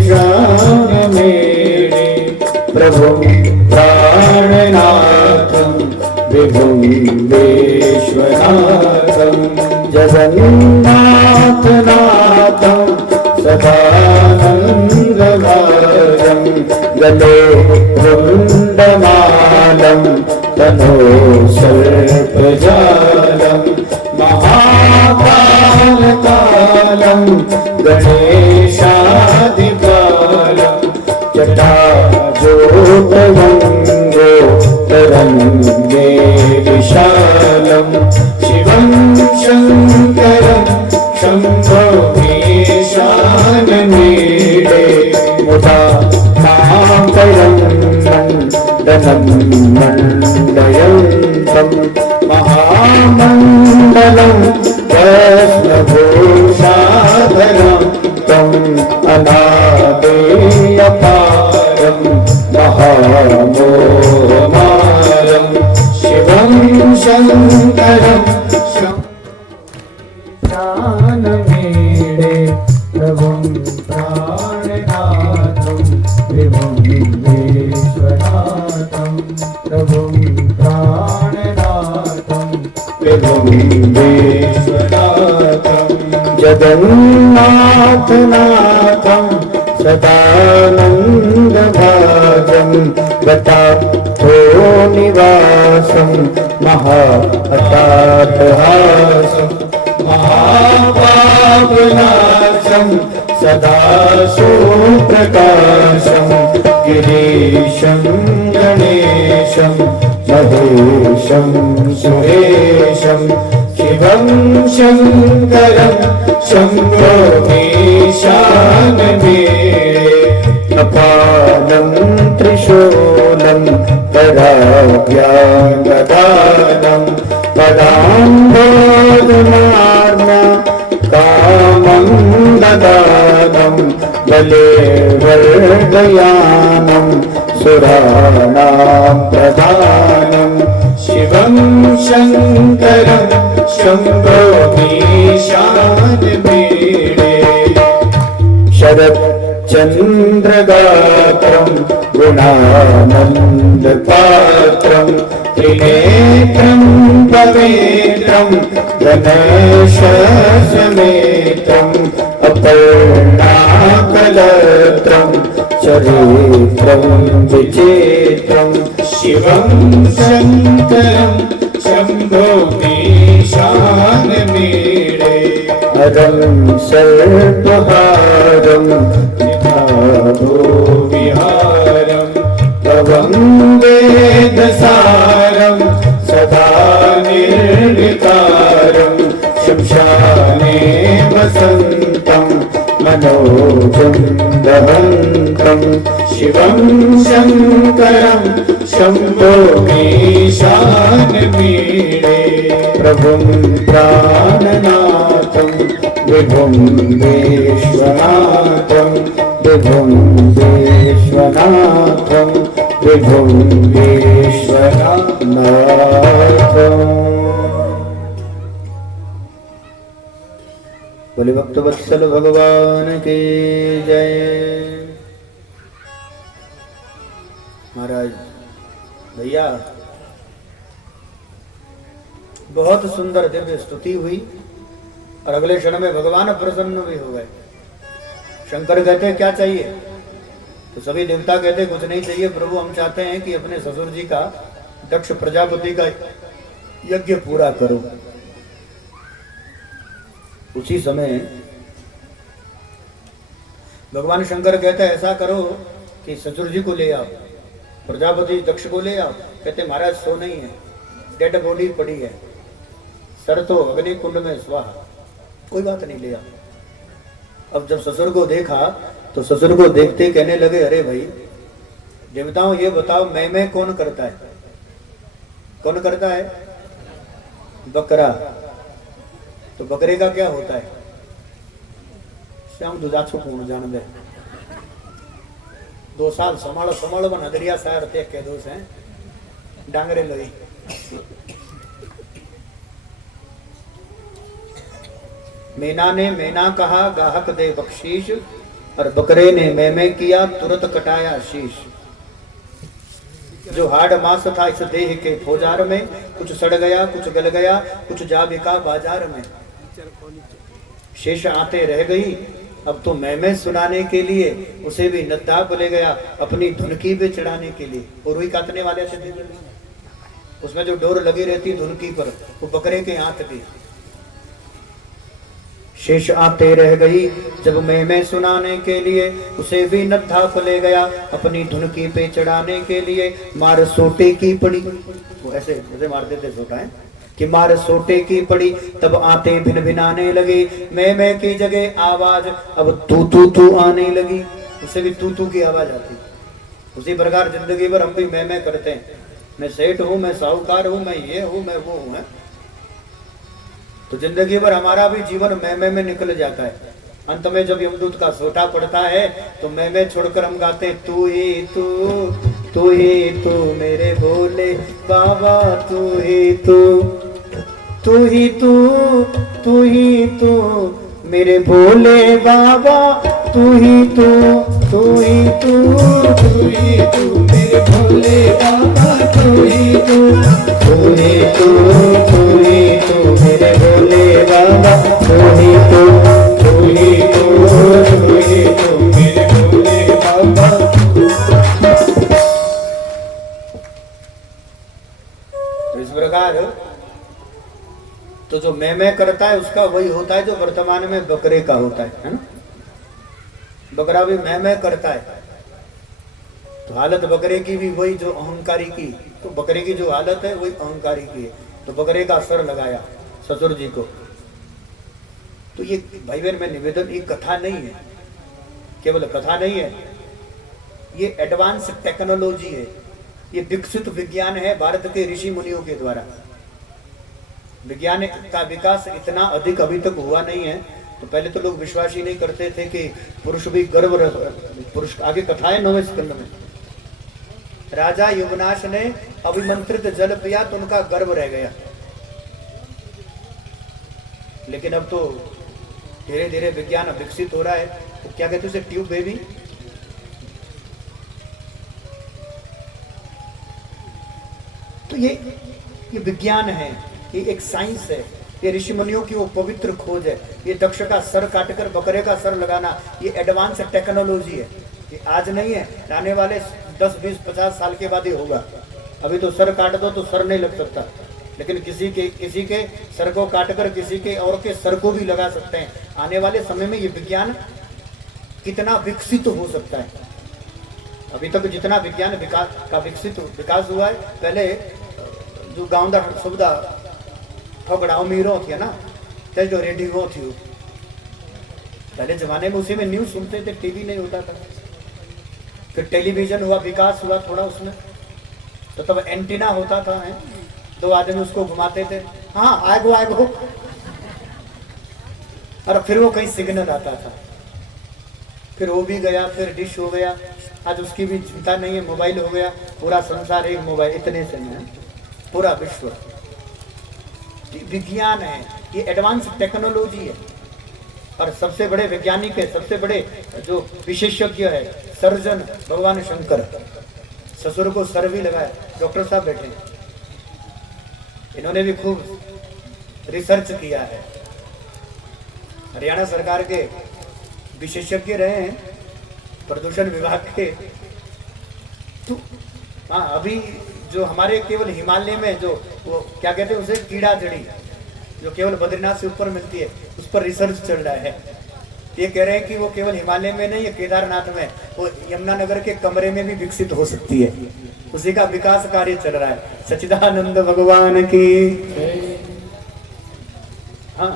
ईशानमेणे प्रभुं प्राणनाथं विभुं विश्वनाथं जगन्नाथनाथं सदानन्दभाजं गले वृन्दमालं तनो सर्पजालं महाकालकालं गणेशादिकालं जटाजूटगङ्गो तरङ्गे विशालं शिवं शङ्करं शम्भो ईशानमीडे मुदा मातरं मण्डनं मण्डयन्तं महामण्डलं कृष्णभूषाधरं तं अनादेयपारं महामोहमारं शिवं शङ्करं प्राणमेणे प्रभुं प्राणनाथं विभुं विश्वनाथं प्रभुं प्राणनाथं विभुं विश्वनाथं जगन्नाथनाथं सदानन्दभाजं गतार्थो निवासं महाअताटहासं महापापनाशं सदा सुप्रकाशं गिरीशं गणेशं महेशं सुरेशं शिवं शङ्करं शम्भो ईशानमेणे कपालं त्रिशूलं कराभ्यां गदानं पदाम्भोजनार्मा कामं ददानं बलेवर्धयानं सुराणां प्रधानं शिवं शङ्करं शम्भो मीशानमीडे शरच्चन्द्रगात्रं गुणानन्दपात्रं त्रिनेत्रं पवित्रं गणेशसमेतम् अपर्णाकलत्रं चरित्रं विचित्रं शिवं शङ्करं शम्भो मीशानमीडे हरं सर्वहारं विहारं भवं वेदसारं सदा निर्विकारं शंशाने वसन्तं मनोजं दहन्तं शिवं शङ्करं शम्भो मीशानमीडे प्रभुं प्राणनाथं विभुं विश्वनाथं विभुं विश्वनाथं विभुं विश्वनाथम्। बोले भक्तवत्सल भगवान की जय। महाराज भैया बहुत सुंदर दिव्य स्तुति हुई और अगले क्षण में भगवान प्रसन्न भी हो गए। शंकर कहते क्या चाहिए? तो सभी देवता कहते कुछ नहीं चाहिए प्रभु, हम चाहते हैं कि अपने ससुर जी का दक्ष प्रजापति का यज्ञ पूरा करो। उसी समय भगवान शंकर कहते ऐसा करो कि ससुर जी को ले आओ, प्रजापति दक्ष को ले आओ। कहते महाराज सो नहीं है, डेड बॉडी पड़ी है, सर तो अग्नि कुंड में स्वाहा, कोई बात नहीं, ले आओ। अब जब ससुर को देखा तो ससुर को देखते कहने लगे अरे भाई देवताओं ये बताओ मैं कौन करता है? कौन करता है? बकरा। तो बकरे का क्या होता है? श्याम दुजाछो कौन जान दे। 2 साल संभालो संभालो बन हदरिया सार ते के दोष हैं डांगरे लगी। मीना ने मैना कहा गाहक दे बख्शीश, और बकरे ने मैं किया तुरंत कटाया शीश। जो हाड़ मास था इस देह के फौजार में, कुछ सड़ गया कुछ गल गया कुछ जा बिका बाजार में। शेष आते रह गई अब तो मैं सुनाने के लिए, उसे भी नद्दा को ले गया अपनी धुनकी पे चढ़ाने के लिए। और रुई काटने वाले थे, उसमें जो डोर लगी रहती धुनकी पर, वो बकरे के आंत थी। शेष आते रह गई जब मैं सुनाने के लिए, उसे भी नद्दा को ले गया अपनी धुनकी पे चढ़ाने के लिए। मार सोटे की पड़ी, वो ऐसे मारते थे सोटा है कि मार सोटे की पड़ी, तब आते भिन भिनाने लगे। मैं की जगह आवाज अब तू आने लगी, उससे भी तू की आवाज आती। उसी प्रकार जिंदगी भर हम भी मैं करते हैं, मैं सेठ हूँ, मैं साहूकार हूँ, मैं ये हूँ, मैं वो हूँ। तो जिंदगी भर हमारा भी जीवन मैं में निकल जाता है। अंत में जब यमदूत का सोटा पड़ता है तो मैं छोड़कर हम गाते हैं तू ही तू मेरे भोले बाबा, तू ही तू मेरे भोले बाबा, तू ही तू मेरे भोले बाबा, तू ही तू मेरे भोले बाबा, तू ही तू मेरे भोले बाबा। इस प्रकार तो जो मैं करता है उसका वही होता है जो वर्तमान में बकरे का होता है ना। बकरा भी मैं करता है तो हालत बकरे की भी वही जो अहंकारी की, तो बकरे की जो हालत है वही अहंकारी की है। तो बकरे का सर लगाया ससुर जी को। तो ये भाई बहन में निवेदन, ये कथा नहीं है, केवल कथा नहीं है, ये एडवांस टेक्नोलॉजी है, ये विकसित विज्ञान है भारत के ऋषि मुनियों के द्वारा। विज्ञान का विकास इतना अधिक अभी तक हुआ नहीं है। तो पहले तो लोग विश्वास ही नहीं करते थे कि पुरुष भी गर्भ पुरुष, आगे कथा है 9वें स्कंद में, राजा युवनाश ने अभिमंत्रित जल पिया तो उनका गर्भ रह गया। लेकिन अब तो धीरे धीरे विज्ञान विकसित हो रहा है, तो क्या कहते हैं उसे, ट्यूब बेबी। तो ये विज्ञान है, ये एक साइंस है, ये ऋषि मुनियों की वो पवित्र खोज है। ये दक्ष का सर काटकर बकरे का सर लगाना, ये एडवांस टेक्नोलॉजी है। ये आज नहीं है, आने वाले 10, 20, 50 साल के बाद ही होगा। अभी तो सर काट दो तो सर नहीं लग सकता, लेकिन किसी के सर को काटकर किसी के और के सर को भी लगा सकते हैं। आने वाले समय में ये विज्ञान कितना विकसित हो सकता है। अभी तक जितना विज्ञान विकास हुआ है, पहले जो गाँव का सुविधा गाँव मीरों थी ना, चाहे जो रेडियो थी, पहले जमाने में उसी में न्यूज सुनते थे, टीवी नहीं होता था। फिर टेलीविजन हुआ, विकास हुआ थोड़ा उसमें, तो तब एंटीना होता था है, 2 आदमी उसको घुमाते थे, हाँ आएगो और फिर वो कहीं सिग्नल आता था, फिर वो भी गया, फिर डिश हो गया। आज उसकी भी चिंता नहीं है, मोबाइल हो गया, पूरा संसार एक मोबाइल, इतने से है पूरा विश्व। विज्ञान है, ये एडवांस टेक्नोलॉजी है। और सबसे बड़े वैज्ञानिक है, सबसे बड़े जो विशेषज्ञ है, सर्जन भगवान शंकर। ससुर को सर भी लगाया, डॉक्टर साहब बैठे, इन्होंने भी खूब रिसर्च किया है। हरियाणा सरकार के विशेषज्ञ रहे हैं, प्रदूषण विभाग के। तो हाँ, अभी जो हमारे केवल हिमालय में जो वो क्या कहते हैं उसे, कीड़ा जड़ी, जो केवल बद्रीनाथ से ऊपर मिलती है, उस पर रिसर्च चल रहा है। ये कह रहे हैं कि वो केवल हिमालय में नहीं है, केदारनाथ में, वो यमुनानगर के कमरे में भी विकसित हो सकती है। उसी का विकास कार्य चल रहा है। सच्चिदानंद भगवान की। हाँ,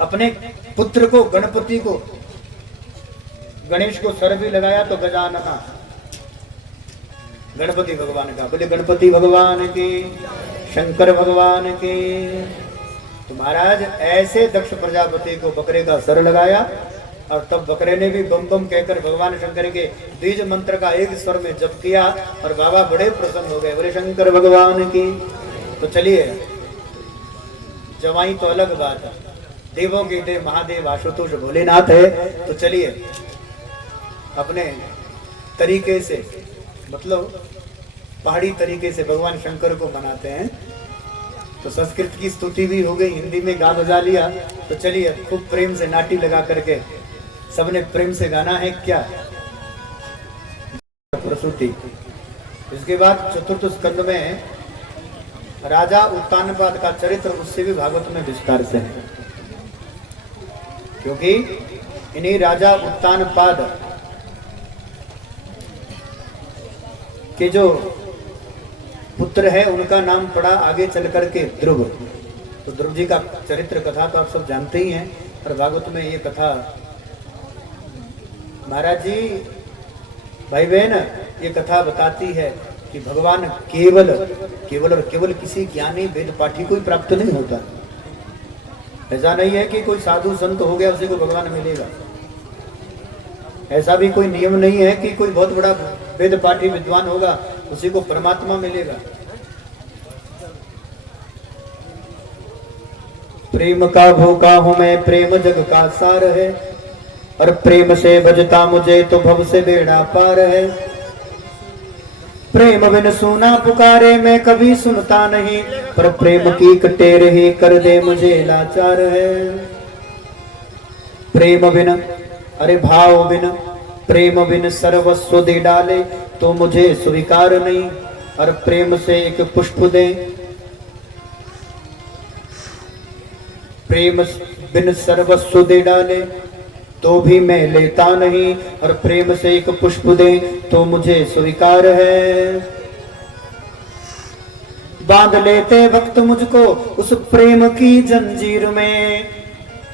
अपने पुत्र को, गणपति को, गणेश को सर भी लगाया तो गजानना, गणपति भगवान का। बोले गणपति भगवान की, शंकर भगवान की। तो महाराज ऐसे दक्ष प्रजापति को बकरे का सर लगाया, और तब बकरे ने भी बम बम कहकर भगवान शंकर के बीज मंत्र का एक स्वर में जप किया, और बाबा बड़े प्रसन्न हो गए। बोले शंकर भगवान की। तो चलिए, जवाई तो अलग बात है, देवों के देव महादेव आशुतोष भोलेनाथ है। तो चलिए अपने तरीके से, मतलब पहाड़ी तरीके से भगवान शंकर को मनाते हैं। तो संस्कृत की स्तुति भी हो गई, हिंदी में गा बजा लिया। तो चलिए खूब प्रेम से नाटी लगा करके सबने प्रेम से गाना है क्या, प्रसूति। इसके बाद चतुर्थ स्कंद में राजा उत्तानपाद का चरित्र, उससे भी भागवत में विस्तार से है, क्योंकि इन्हीं राजा उत्तानपाद के जो पुत्र है उनका नाम पड़ा आगे चल करके ध्रुव। तो ध्रुव जी का चरित्र कथा तो आप सब जानते ही हैं, और भागवत में ये कथा, महाराज जी, भाई बहन, ये कथा बताती है कि भगवान केवल और केवल किसी ज्ञानी वेद पाठी को ही प्राप्त नहीं होता। ऐसा नहीं है कि कोई साधु संत हो गया उसी को भगवान मिलेगा। ऐसा भी कोई नियम नहीं है कि कोई बहुत बड़ा वेद पाठी विद्वान होगा उसी को परमात्मा मिलेगा। प्रेम का भूखा हूं मैं, प्रेम जग का सार है, और प्रेम से भजता मुझे तो भव से बेड़ा पार है। प्रेम बिन सुना पुकारे मैं कभी सुनता नहीं, पर प्रेम की कटे रही कर दे मुझे लाचार है। प्रेम बिन, अरे भाव बिन, प्रेम बिन सर्वस्व दे डाले तो मुझे स्वीकार नहीं, और प्रेम से एक पुष्प दे। प्रेम बिन सर्वस्व दे डाले तो भी मैं लेता नहीं, और प्रेम से एक पुष्प दे तो मुझे स्वीकार है। बांध लेते वक्त मुझको उस प्रेम की जंजीर में,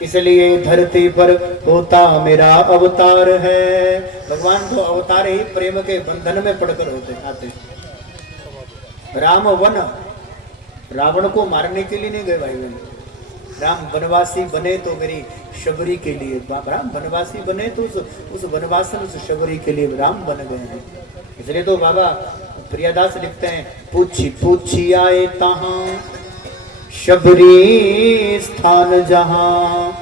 इसलिए धरती पर होता मेरा अवतार है। भगवान तो अवतार ही प्रेम के बंधन में पड़कर होते आते। राम वन रावण को मारने के लिए नहीं गए भाई बहन। राम वनवासी बने तो मेरी शबरी के लिए, राम वनवासी बने तो उस वनवासन उस शबरी के लिए राम बन गए हैं। इसलिए तो बाबा प्रियादास लिखते हैं, पूछी पूछी आए तहां शबरी स्थान जहां,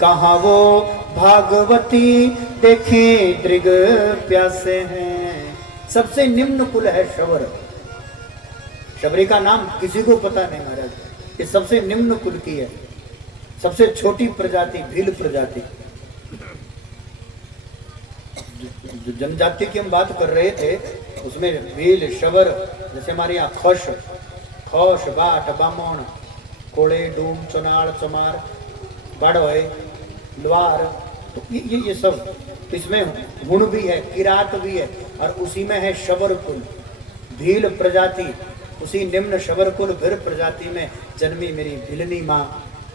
कहा वो भागवती देखे दृग प्यासे हैं। सबसे निम्न कुल है शबर। शबरी का नाम किसी को पता नहीं महाराज, ये सबसे निम्न कुल की है, सबसे छोटी प्रजाति भील प्रजाति। जो जनजाति की हम बात कर रहे थे उसमें भील, शबर, जैसे हमारे यहाँ खोश, खोश, बाट, बामोण, कोड़े, डूम, चुनाड़, चमार, बाड़ोए, लुआर, तो ये सब, तो इसमें गुण भी है, किरात भी है, और उसी में है शबर कुल, भील प्रजाति। उसी निम्न शबर कुल भील प्रजाति में जन्मी मेरी भिलनी माँ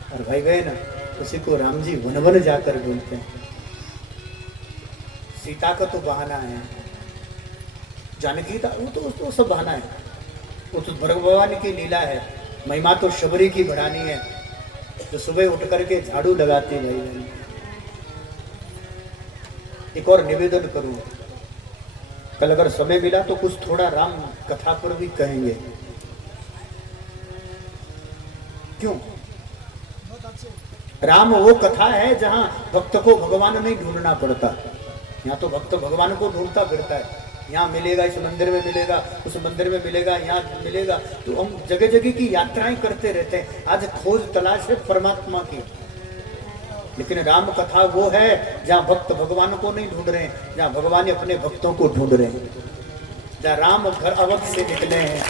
और भाई बहन, उसी को राम जी वन वन जाकर बोलते हैं। सीता का तो बहाना है, जानकी का वो तो सब बहाना है, वो तो भगवान की लीला है। महिमा तो शबरी की बढ़ानी है, जो सुबह उठ करके झाड़ू लगाती है। भाई बहन, एक और निवेदन करूं, कल अगर समय मिला तो कुछ थोड़ा राम कथा पर भी कहेंगे। क्यों? राम वो कथा है जहां भक्त को भगवान नहीं ढूंढना पड़ता। यहाँ तो भक्त भगवान को ढूंढता फिरता है, यहाँ मिलेगा, इस मंदिर में मिलेगा, उस मंदिर में मिलेगा, यहाँ मिलेगा, तो हम जगह जगह की यात्राएं करते रहते हैं। आज खोज तलाश है परमात्मा की, लेकिन राम कथा वो है जहाँ भक्त भगवान को नहीं ढूंढ रहे हैं, जहाँ भगवान अपने भक्तों को ढूंढ रहे हैं। जहाँ राम घर अवध से निकले हैं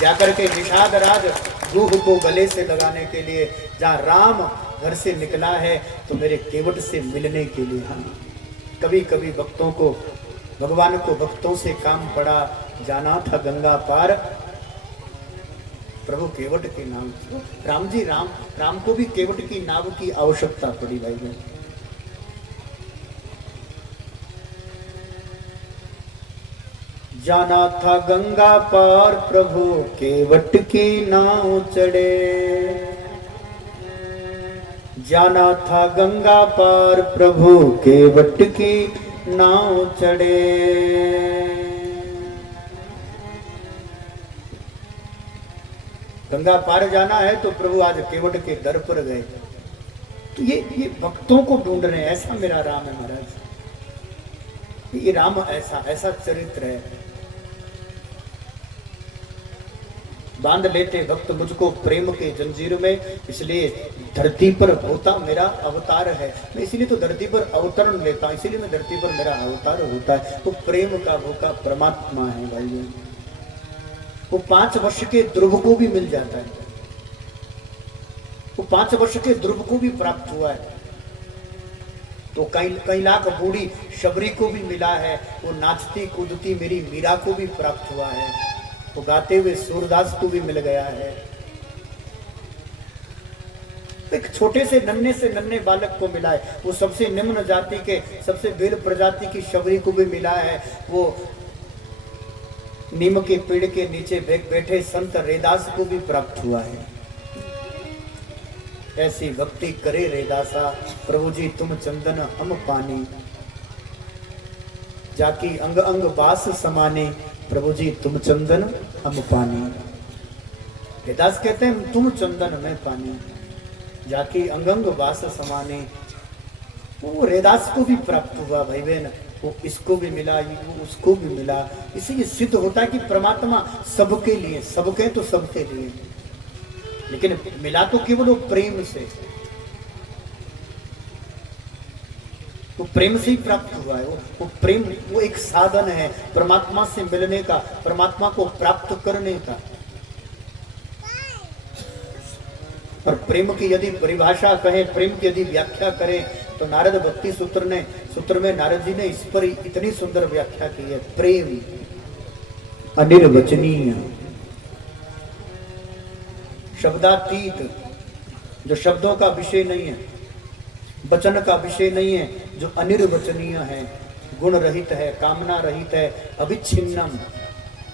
जाकर के निषाद राज रूह को गले से लगाने के लिए, जहाँ राम घर से निकला है तो मेरे केवट से मिलने के लिए। हम कभी कभी भक्तों को, भगवान को भक्तों से काम पड़ा, जाना था गंगा पार प्रभु केवट के नाम। राम जी राम को भी केवट की नाव की आवश्यकता पड़ी भाई बहन। जाना था गंगा पार प्रभु केवट की नाव चढ़े, जाना था गंगा पार प्रभु केवट की नाव चढ़े। गंगा पार जाना है तो प्रभु आज केवट के दर पर गए। तो ये भक्तों को ढूंढ रहे हैं, ऐसा मेरा राम है महाराज। ये राम ऐसा चरित्र है। बांध लेते भक्त मुझको प्रेम के जंजीर में, इसलिए धरती पर होता मेरा अवतार है। मैं इसीलिए तो धरती पर अवतरण लेता हूं, इसीलिए मैं धरती पर मेरा अवतार होता है। वो प्रेम का भूखा परमात्मा है भाई। वो 5 वर्ष के ध्रुव को भी मिल जाता है, वो 5 वर्ष के ध्रुव को भी प्राप्त हुआ है। तो कई लाख बूढ़ी शबरी को भी मिला है, वो नाचती कूदती मेरी मीरा को भी प्राप्त हुआ है, वो गाते हुए सूरदास को भी मिल गया है। एक छोटे से नन्हे बालक को मिला है, वो सबसे निम्न जाति के, सबसे भील प्रजाति की शबरी को भी मिला है। वो नीम के पेड़ के नीचे बैठे संत रेदास को भी प्राप्त हुआ है। ऐसी भक्ति करे रेदासा, प्रभु जी तुम चंदन हम पानी, जाकी अंग अंग बास समाने, प्रभु जी तुम चंदन हम पानी। रेदास कहते हैं तुम चंदन में पानी, जाकी अंग अंग बास समाने। वो रेदास को भी प्राप्त हुआ भाई बहन, वो इसको भी मिला, वो उसको भी मिला। इससे ये सिद्ध होता है कि परमात्मा सबके लिए, सबके तो सबके लिए, लेकिन मिला तो केवल वो प्रेम से, वो प्रेम से ही प्राप्त हुआ है। वो प्रेम, वो एक साधन है परमात्मा से मिलने का, परमात्मा को प्राप्त करने का। और प्रेम की यदि परिभाषा कहें, प्रेम की यदि व्याख्या करें, तो नारद भक्ति सूत्र में नारद जी ने इस पर इतनी सुंदर व्याख्या की है। प्रेम अनिर्वचनीय, शब्दातीत, जो शब्दों का विषय नहीं है, वचन का विषय नहीं है, जो अनिर्वचनीय है, गुण रहित है, कामना रहित है, अविच्छिन्नम।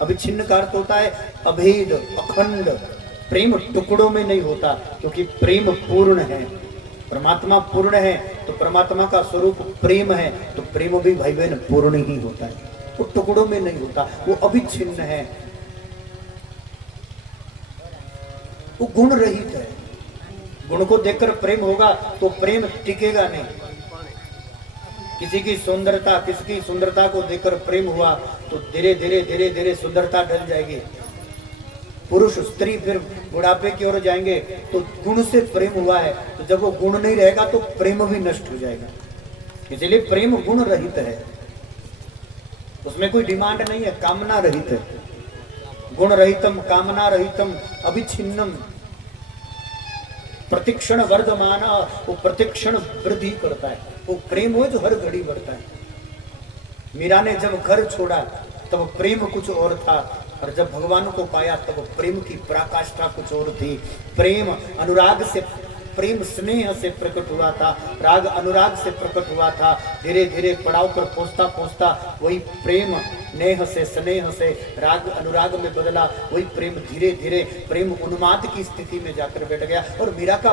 अविच्छिन्न का अर्थ होता है अभेद, अखंड, प्रेम टुकड़ों में नहीं होता, क्योंकि प्रेम पूर्ण है। परमात्मा पूर्ण है तो परमात्मा का स्वरूप प्रेम है, तो प्रेम भी भाई बहन पूर्ण ही होता है, वो टुकड़ों में नहीं होता, वो अविच्छिन्न है, वो गुण रहित है। गुण को देखकर प्रेम होगा तो प्रेम टिकेगा नहीं। किसी की सुंदरता को देखकर प्रेम हुआ तो धीरे धीरे सुंदरता ढल जाएगी। पुरुष स्त्री फिर बुढ़ापे की ओर जाएंगे तो गुण से प्रेम हुआ है, तो जब वो गुण नहीं रहेगा तो प्रेम भी नष्ट हो जाएगा। इसलिए प्रेम गुण रहित है, उसमें कोई डिमांड नहीं है, कामना रहित है। गुण रहितम कामना रहितम अभिच्छिन्नम प्रतिक्षण वर्धमान, वो प्रतिक्षण वृद्धि करता है। वो प्रेम हो जो हर घड़ी बढ़ता है। मीरा ने जब घर छोड़ा तब प्रेम कुछ और था, और जब भगवान को पाया तब प्रेम की पराकाष्ठा कुछ और थी। प्रेम अनुराग से, प्रेम स्नेह से प्रकट हुआ था, राग अनुराग से प्रकट हुआ था। धीरे धीरे पड़ाव पर पहुंचता पहुंचता वही प्रेम नेह से, स्नेह से राग अनुराग में बदला। वही प्रेम धीरे धीरे प्रेम उन्माद की स्थिति में जाकर बैठ गया। और मीरा का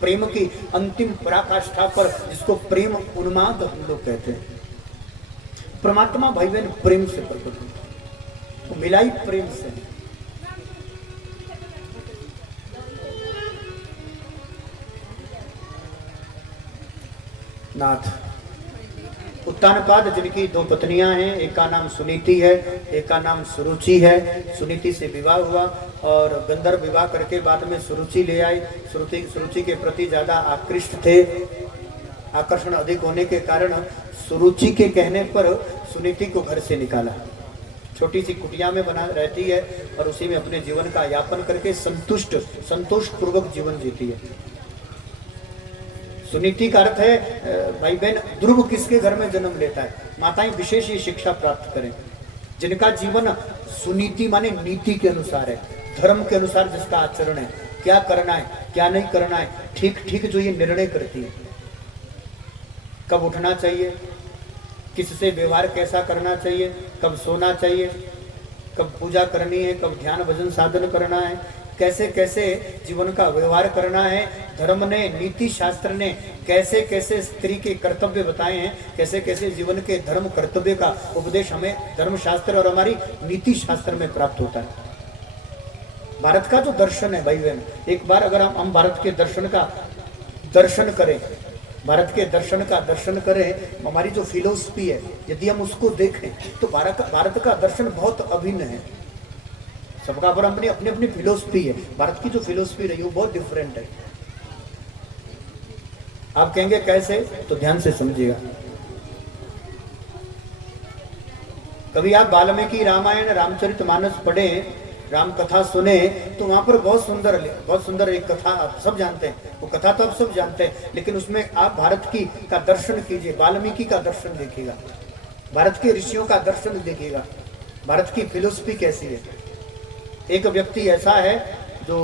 प्रेम की अंतिम पराकाष्ठा पर, जिसको प्रेम उन्माद हम लोग कहते हैं। परमात्मा भाई बहन प्रेम से प्रकट हुआ, वो मिलाई प्रेम से। नाथ उत्तानपाद जिनकी दो पत्नियां हैं, एक का नाम सुनीति है, एक का नाम सुरुचि है। सुनीति से विवाह हुआ और गंधर्व विवाह करके बाद में सुरुचि ले आई। सुरुचि के प्रति ज्यादा आकृष्ट थे। आकर्षण अधिक होने के कारण सुरुचि के कहने पर सुनीति को घर से निकाला। छोटी सी कुटिया में बना रहती है और उसी में अपने जीवन का यापन करके संतोष पूर्वक जीवन जीती है। सुनीति का अर्थ है भाई बहन, ध्रुव किसके घर में जन्म लेता है? माताएं विशेष ही शिक्षा प्राप्त करें, जिनका जीवन सुनीति माने नीति के अनुसार है, धर्म के अनुसार जिसका आचरण है, क्या करना है क्या नहीं करना है, ठीक जो ये निर्णय करती है। कब उठना चाहिए, किससे व्यवहार कैसा करना चाहिए, कब सोना चाहिए, कब पूजा करनी है, कब ध्यान भजन साधन करना है, कैसे कैसे जीवन का व्यवहार करना है। धर्म ने, नीति शास्त्र ने कैसे कैसे स्त्री के कर्तव्य बताए हैं, कैसे कैसे जीवन के धर्म कर्तव्य का उपदेश हमें धर्म शास्त्र और हमारी नीति शास्त्र में प्राप्त होता है। भारत का जो दर्शन है भाई बहन, एक बार अगर हम भारत के दर्शन का दर्शन करें, भारत के दर्शन का दर्शन करें, हमारी जो फिलोसफी है यदि हम उसको देखें तो भारत का दर्शन बहुत अभिन्न है। सबका पर अपनी अपनी फिलोसफी है। भारत की जो फिलोसफी रही वो बहुत डिफरेंट है। आप कहेंगे कैसे, तो ध्यान से समझिएगा। कभी आप वाल्मीकि रामायण रामचरितमानस पढ़े, राम कथा सुने, तो वहां पर बहुत सुंदर एक कथा आप सब जानते हैं। वो कथा तो आप सब जानते हैं, लेकिन उसमें आप भारत की का दर्शन कीजिए, वाल्मीकि का दर्शन देखिएगा, भारत के ऋषियों का दर्शन देखिएगा, भारत की फिलोसफी कैसी है। एक व्यक्ति ऐसा है जो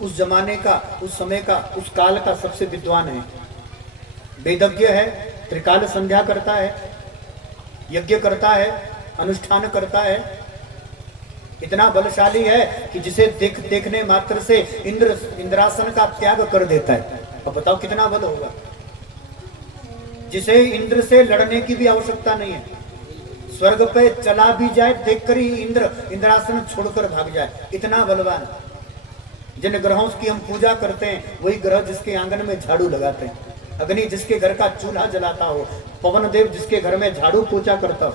उस जमाने का, उस समय का, उस काल का सबसे विद्वान है, वेदज्ञ है, त्रिकाल संध्या करता है, यज्ञ करता है, अनुष्ठान करता है, इतना बलशाली है कि जिसे देखने मात्र से इंद्रासन का त्याग कर देता है। अब बताओ कितना बल होगा। जिसे इंद्र से लड़ने की भी आवश्यकता नहीं है, स्वर्ग पे चला भी जाए देखकर ही इंद्रासन छोड़कर भाग जाए, इतना बलवान। जिन ग्रहों की हम पूजा करते हैं वही ग्रह जिसके आंगन में झाड़ू लगाते हैं, अग्नि जिसके घर का चूल्हा जलाता हो, पवन देव जिसके घर में झाड़ू पोछा करता हो,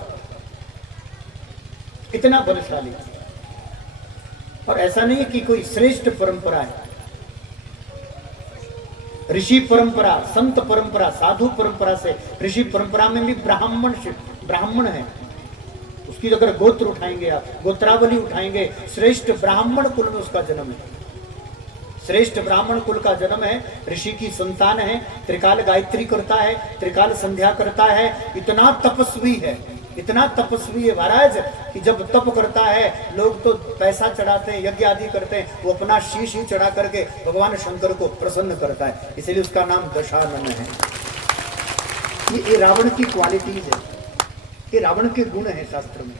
इतना बलशाली। और ऐसा नहीं है कि कोई श्रेष्ठ परंपरा है, ऋषि परंपरा, संत परंपरा, साधु परंपरा से, ऋषि परंपरा में भी ब्राह्मण है। उसकी अगर गोत्र उठाएंगे आप, गोत्रावली उठाएंगे, श्रेष्ठ ब्राह्मण कुल में उसका जन्म है, श्रेष्ठ ब्राह्मण कुल का जन्म है, ऋषि की संतान है, त्रिकाल गायत्री करता है, त्रिकाल संध्या करता है, इतना तपस्वी है, इतना तपस्वी है महाराज कि जब तप करता है लोग तो पैसा चढ़ाते हैं, यज्ञ आदि करते हैं, वो अपना शीश ही चढ़ा करके भगवान शंकर को प्रसन्न करता है, इसलिए उसका नाम दशानन है। ये रावण की क्वालिटीज है, ये रावण के गुण है शास्त्र में।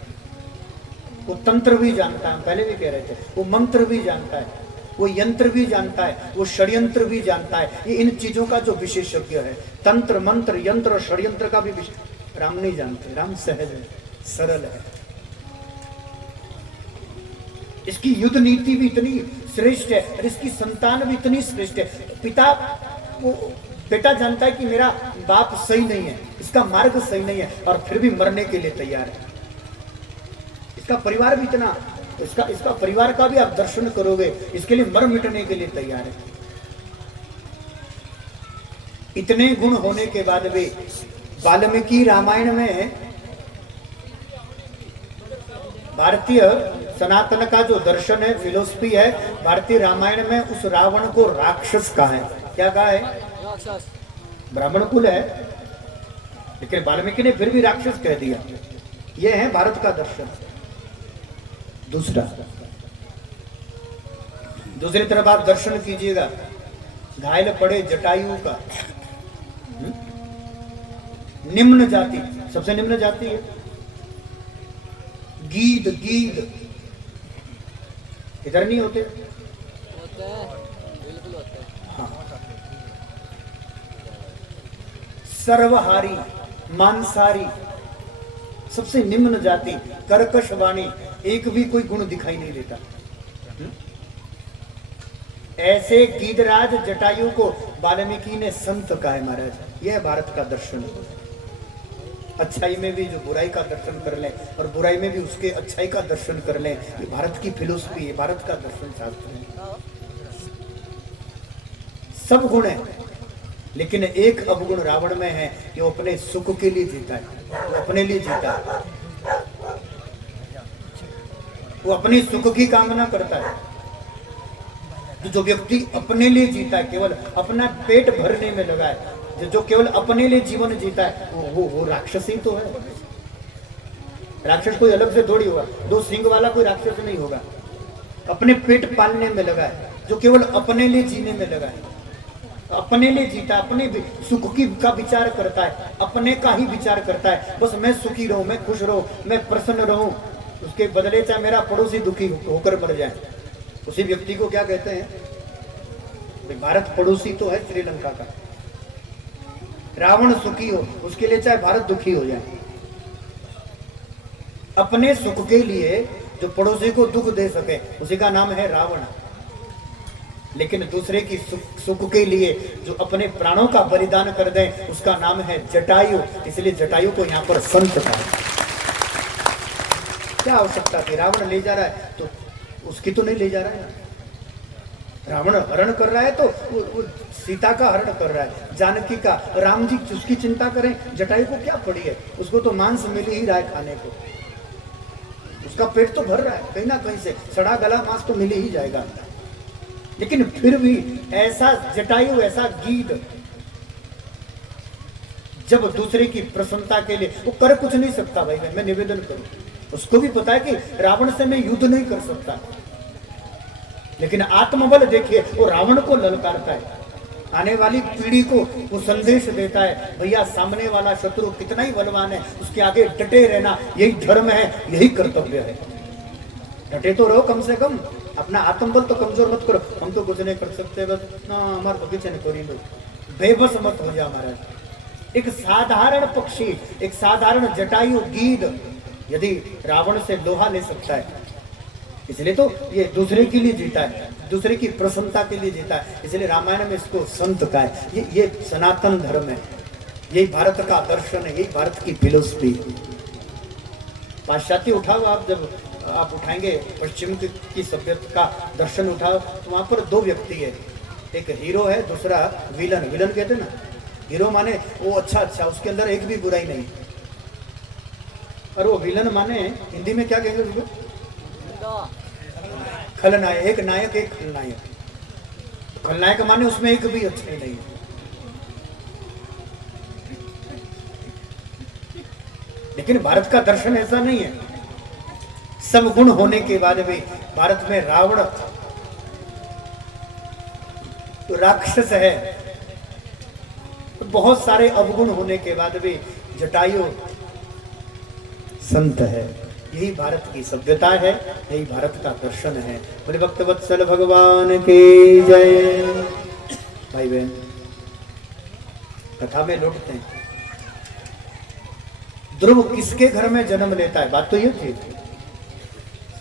वो तंत्र भी जानता है, पहले भी कह रहे थे, वो मंत्र भी जानता है, वो यंत्र भी जानता है, वो षड्यंत्र भी जानता है। ये इन चीजों का जो विशेषज्ञ है, तंत्र मंत्र यंत्र और षड्यंत्र का भी राम नहीं जानते। राम सहज है, सरल है। इसकी युद्ध नीति भी इतनी श्रेष्ठ है और इसकी संतान भी इतनी श्रेष्ठ है। पिता वो बेटा जानता है कि मेरा बाप सही नहीं है, इसका मार्ग सही नहीं है, और फिर भी मरने के लिए तैयार है। इसका परिवार भी इतना, इसका परिवार का भी आप दर्शन करोगे, इसके लिए मर मिटने के लिए तैयार है। इतने गुण होने के बाद भी वाल्मीकि रामायण में भारतीय सनातन का जो दर्शन है, फिलोसफी है, भारतीय रामायण में उस रावण को राक्षस कहा है। क्या कहा है? राक्षस। ब्राह्मण कुल है, लेकिन वाल्मीकि ने फिर भी राक्षस कह दिया। यह है भारत का दर्शन। दूसरी तरफ आप दर्शन कीजिएगा घायल पड़े जटायु का। निम्न जाति, सबसे निम्न जाति है गीद। गीद इधर नहीं होते, होते हैं, बिल्कुल होते हैं। हाँ। सर्वहारी, मांसाहारी, सबसे निम्न जाति, कर्कश वाणी, एक भी कोई गुण दिखाई नहीं देता। ऐसे गीदराज जटायु को वाल्मीकि ने संत कहा है महाराज। यह भारत का दर्शन है। अच्छाई में भी जो बुराई का दर्शन कर ले और बुराई में भी उसके अच्छाई का दर्शन कर ले, ये भारत की फिलोसफी है, भारत का दर्शन शास्त्र है। सब गुण है, लेकिन एक अवगुण रावण में है कि वो अपने सुख के लिए जीता है, वो अपने लिए जीता है, वो अपनी सुख की कामना करता है। जो व्यक्ति अपने लिए जीता है, केवल अपना पेट भरने में लगा है, जो केवल अपने लिए जीवन जीता है, वो राक्षस ही तो है। राक्षस कोई अलग से थोड़ी होगा, दो सिंग वाला कोई राक्षस नहीं होगा। अपने पेट पालने में लगा है, जो केवल अपने लिए जीने में लगा है, अपने लिए जीता, अपने सुख की का विचार करता है, अपने का ही विचार करता है। बस मैं सुखी रहूं, मैं खुश रहूं, मैं प्रसन्न रहूं, उसके बदले चाहे मेरा पड़ोसी दुखी होकर मर जाए। उसी व्यक्ति को क्या कहते हैं? भारत पड़ोसी तो है श्रीलंका का। रावण सुखी हो, उसके लिए चाहे भारत दुखी हो जाए। अपने सुख के लिए जो पड़ोसी को दुख दे सके, उसी का नाम है रावण। लेकिन दूसरे की सुख के लिए जो अपने प्राणों का बलिदान कर दे, उसका नाम है जटायु। इसलिए जटायु को यहाँ पर संत कहा। क्या आवश्यकता थी? रावण ले जा रहा है तो उसकी तो नहीं ले जा रहा है ना। रावण हरण कर रहा है तो वो सीता का हरण कर रहा है, जानकी का। राम जी उसकी चिंता करें, जटायु को क्या पड़ी है? उसको तो मांस मिल ही रहा है खाने को, उसका पेट तो भर रहा है, कहीं ना कहीं से सड़ा गला मांस तो मिल ही जाएगा। लेकिन फिर भी ऐसा जटायु, ऐसा गीद, जब दूसरे की प्रसन्नता के लिए वो कर कुछ नहीं सकता। भाई मैं निवेदन करूं, उसको भी पता है कि रावण से मैं युद्ध नहीं कर सकता, लेकिन आत्मबल देखिए, वो रावण को ललकारता है। आने वाली पीढ़ी को वो संदेश देता है, भैया सामने वाला शत्रु कितना ही बलवान है, उसके आगे डटे रहना, यही धर्म है, यही कर्तव्य है। डटे तो रहो, कम से कम अपना आत्मबल तो कमजोर मत करो। हम तो कुछ नहीं कर सकते, बस ना हमारे बगीचे ने करी लो, बेबस मत हो जा महाराज। एक साधारण पक्षी, एक साधारण जटायु गीद यदि रावण से लोहा ले सकता है, इसलिए तो ये दूसरे के लिए जीता है, दूसरे की प्रसन्नता के लिए जीता है। इसलिए रामायण में इसको संत का है। ये सनातन धर्म है, यही भारत का दर्शन है, यही भारत की फिलोसफी। पाश्चात्य उठाओ आप, जब आप उठाएंगे पश्चिम की सभ्यता का दर्शन उठाओ, तो वहां पर दो व्यक्ति है, एक हीरो है, दूसरा विलन। विलन कहते हैं ना, हीरो माने वो अच्छा, उसके अंदर एक भी बुराई नहीं। और वो विलन माने हिंदी में क्या कहेंगे उसको? खलनायक। एक नायक, एक खलनायक। खलनायक माने उसमें एक भी अच्छाई नहीं है। लेकिन भारत का दर्शन ऐसा नहीं है। सब गुण होने के बाद भी भारत में रावण तो राक्षस है, तो बहुत सारे अवगुण होने के बाद भी जटायु संत है। यही भारत की सभ्यता है, यही भारत का दर्शन है। बोले भक्तवत्सल भगवान की जय। भाई बहन, कथा में लौटते हैं। ध्रुव किसके घर में जन्म लेता है? बात तो ये थी,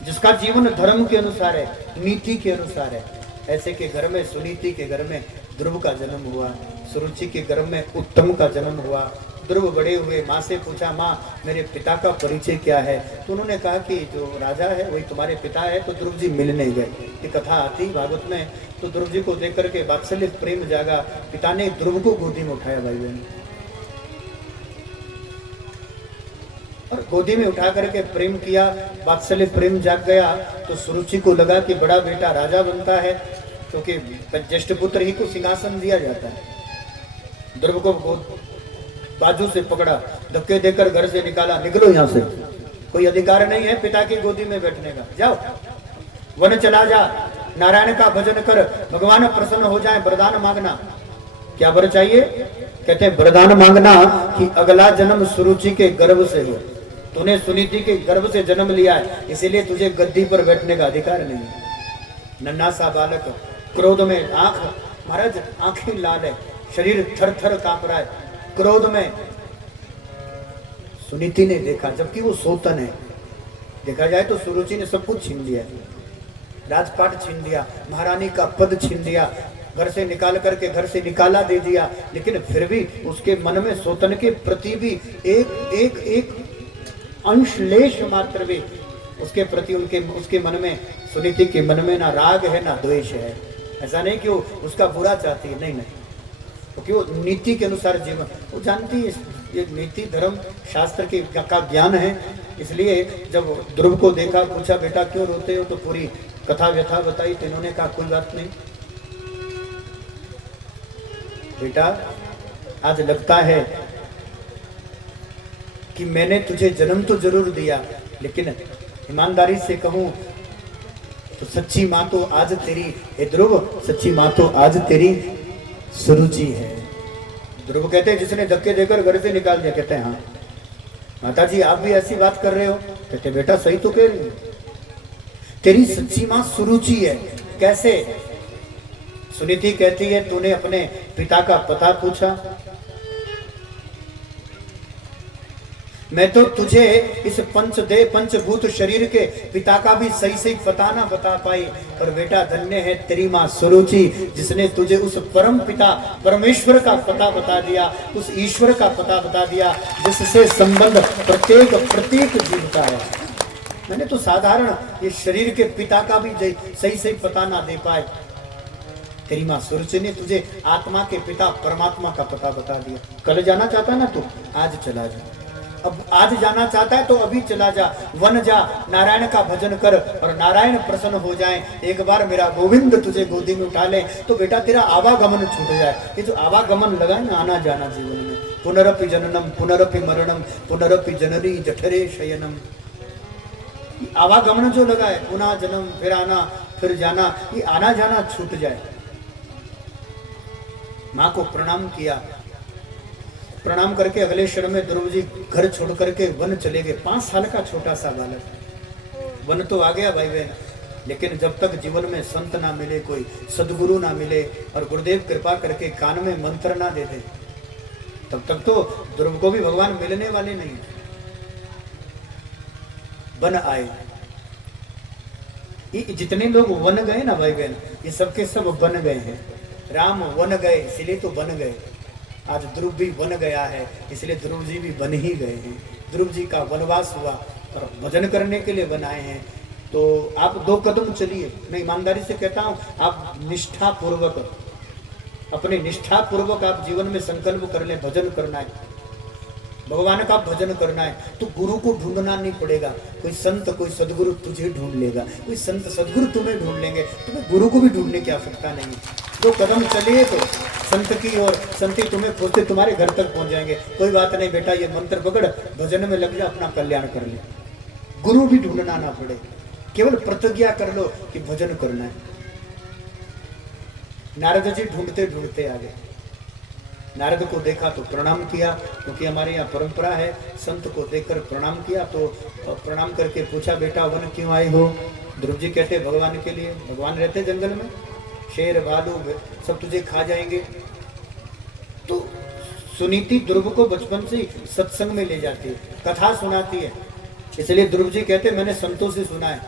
जिसका जीवन धर्म के अनुसार है, नीति के अनुसार है। ऐसे के घर में, सुनीति के घर में ध्रुव का जन्म हुआ। सुरुचि के घर में उत्तम का जन्म हुआ। ध्रुव बड़े हुए, माँ से पूछा, माँ मेरे पिता का परिचय क्या है? तो उन्होंने कहा कि जो राजा है वही तुम्हारे पिता है। तो ध्रुव जी मिलने गए। ये कथा आती भागवत में। तो ध्रुव जी को देख करके वात्सल्य प्रेम जागा। पिता ने ध्रुव को गोदी में उठाया भाई बहन, और गोदी में उठा करके प्रेम किया। वात्सल्य प्रेम जाग गया। तो सुरुचि को लगा कि बड़ा बेटा राजा बनता है, क्योंकि ज्येष्ठ पुत्र ही को सिंहासन दिया जाता है। ध्रुव को बाजू से पकड़ा, धक्के देकर घर से निकाला, निकलो यहाँ से, कोई अधिकार नहीं है पिता की गोदी में बैठने का, जाओ वन चला जा, नारायण का भजन कर, भगवान प्रसन्न हो जाए, वरदान मांगना। क्या वर चाहिए? कहते हैं वरदान मांगना कि अगला जन्म सुरुचि के गर्भ से हो। तूने सुनीति के गर्भ से जन्म लिया है, इसीलिए तुझे गद्दी पर बैठने का अधिकार नहीं है। नन्हा सा बालक, क्रोध में आंख, महाराज आंखें लाल है, शरीर थर थर कांप रहा है, क्रोध में। सुनीति ने देखा, जबकि वो सोतन है, देखा जाए तो सुरुचि ने सब कुछ छीन लिया, राजपाट छीन लिया, महारानी का पद छीन लिया, घर से निकाल करके घर से निकाला दे दिया। लेकिन फिर भी उसके मन में सोतन के प्रति भी एक अंश लेश मात्र भी उसके प्रति उसके मन में, सुनीति के मन में ना राग है ना द्वेष है। ऐसा नहीं कि वो उसका बुरा चाहती है, नहीं, क्योंकि वो नीति के अनुसार जीवन, वो जानती है ये नीति धर्म शास्त्र की का ज्ञान है। इसलिए जब ध्रुव को देखा, पूछा बेटा क्यों रोते हो? तो पूरी कथा व्यथा बताई। तो इन्होंने कहा कोई बात नहीं बेटा, आज लगता है कि मैंने तुझे जन्म तो जरूर दिया, लेकिन ईमानदारी से कहूं तो सच्ची माँ तो आज तेरी, हे ध्रुव, सच्ची माँ तो आज तेरी सुरुचि है। ध्रुव कहते हैं जिसने धक्के देकर घर से निकाल दिया। कहते हैं हाँ माता जी आप भी ऐसी बात कर रहे हो? कहते बेटा सही तो कह रही हो, तेरी सच्ची माँ सुरुचि है। कैसे? सुनीति कहती है तूने अपने पिता का पता पूछा, मैं तो तुझे इस पंचदेह पंचभूत शरीर के पिता का भी सही सही पता ना बता पाई, पर बेटा धन्य है तेरी माँ सुरुचि, जिसने तुझे उस परम पिता परमेश्वर का पता बता दिया, उस ईश्वर का पता बता दिया जिससे संबंध प्रत्येक जीव का है। मैंने तो साधारण ये शरीर के पिता का भी सही सही पता ना दे पाए, तेरी माँ सुरुचि ने तुझे आत्मा के पिता परमात्मा का पता बता दिया। कल जाना चाहता ना तू, आज चला जा। अब आज जाना चाहता है तो अभी चला जा, वन जा, नारायण का भजन कर और नारायण प्रसन्न हो जाए। एक बार मेरा गोविंद तुझे गोदी में उठा ले तो बेटा तेरा आवागमन छूट जाए। ये जो आवागमन लगा है ना, आना जाना जीवन में, पुनरपि जननम पुनरपि मरणम पुनरपि जननी जठरे शयनम, आवागमन जो लगा है, पुनः जन्म फिर आना फिर जाना, ये आना जाना छूट जाए। माँ को प्रणाम किया, प्रणाम करके अगले क्षण में ध्रुव जी घर छोड़ करके वन चले गए। 5 साल का छोटा सा बालक, वन तो आ गया भाई बहन, लेकिन जब तक जीवन में संत ना मिले, कोई सदगुरु ना मिले और गुरुदेव कृपा करके कान में मंत्र ना दे दे, तब तक तो ध्रुव को भी भगवान मिलने वाले नहीं। वन आए, ये जितने लोग वन गए ना भाई बहन, ये सबके सब बन गए हैं। राम वन गए इसलिए तो बन गए, आज ध्रुव भी बन गया है इसलिए ध्रुव जी भी बन ही गए हैं। ध्रुव जी का वनवास हुआ और भजन करने के लिए बनाए हैं। तो आप 2 कदम चलिए, मैं ईमानदारी से कहता हूँ, आप निष्ठा पूर्वक, अपने निष्ठा पूर्वक आप जीवन में संकल्प कर ले, भजन करना है, भगवान का भजन करना है, तो गुरु को ढूंढना नहीं पड़ेगा। कोई संत कोई सदगुरु तुझे ढूंढ लेगा, कोई संत सदगुरु तुम्हें ढूंढ लेंगे, तुम्हें गुरु को भी ढूंढने की आवश्यकता नहीं। 2 कदम चलिए तो संत की और संती तुम्हें खोजते तुम्हारे घर तक पहुंच जाएंगे। कोई बात नहीं बेटा, ये मंत्र पकड़, भजन में लग जा, अपना कल्याण कर ले, गुरु भी ढूंढना ना पड़े, केवल प्रतिज्ञा कर लो कि भजन करना है। नारद जी ढूंढते ढूंढते आ गए, नारद को देखा तो प्रणाम किया, क्योंकि हमारे यहाँ परंपरा है संत को देखकर प्रणाम किया। तो प्रणाम करके पूछा, बेटा वन क्यों आए हो? ध्रुव जी कहते भगवान के लिए। भगवान रहते जंगल में, शेर भालू सब तुझे खा जाएंगे। तो सुनीति ध्रुव को बचपन से सत्संग में ले जाती है, कथा सुनाती है। इसलिए ध्रुव जी कहते मैंने संतों से सुना है।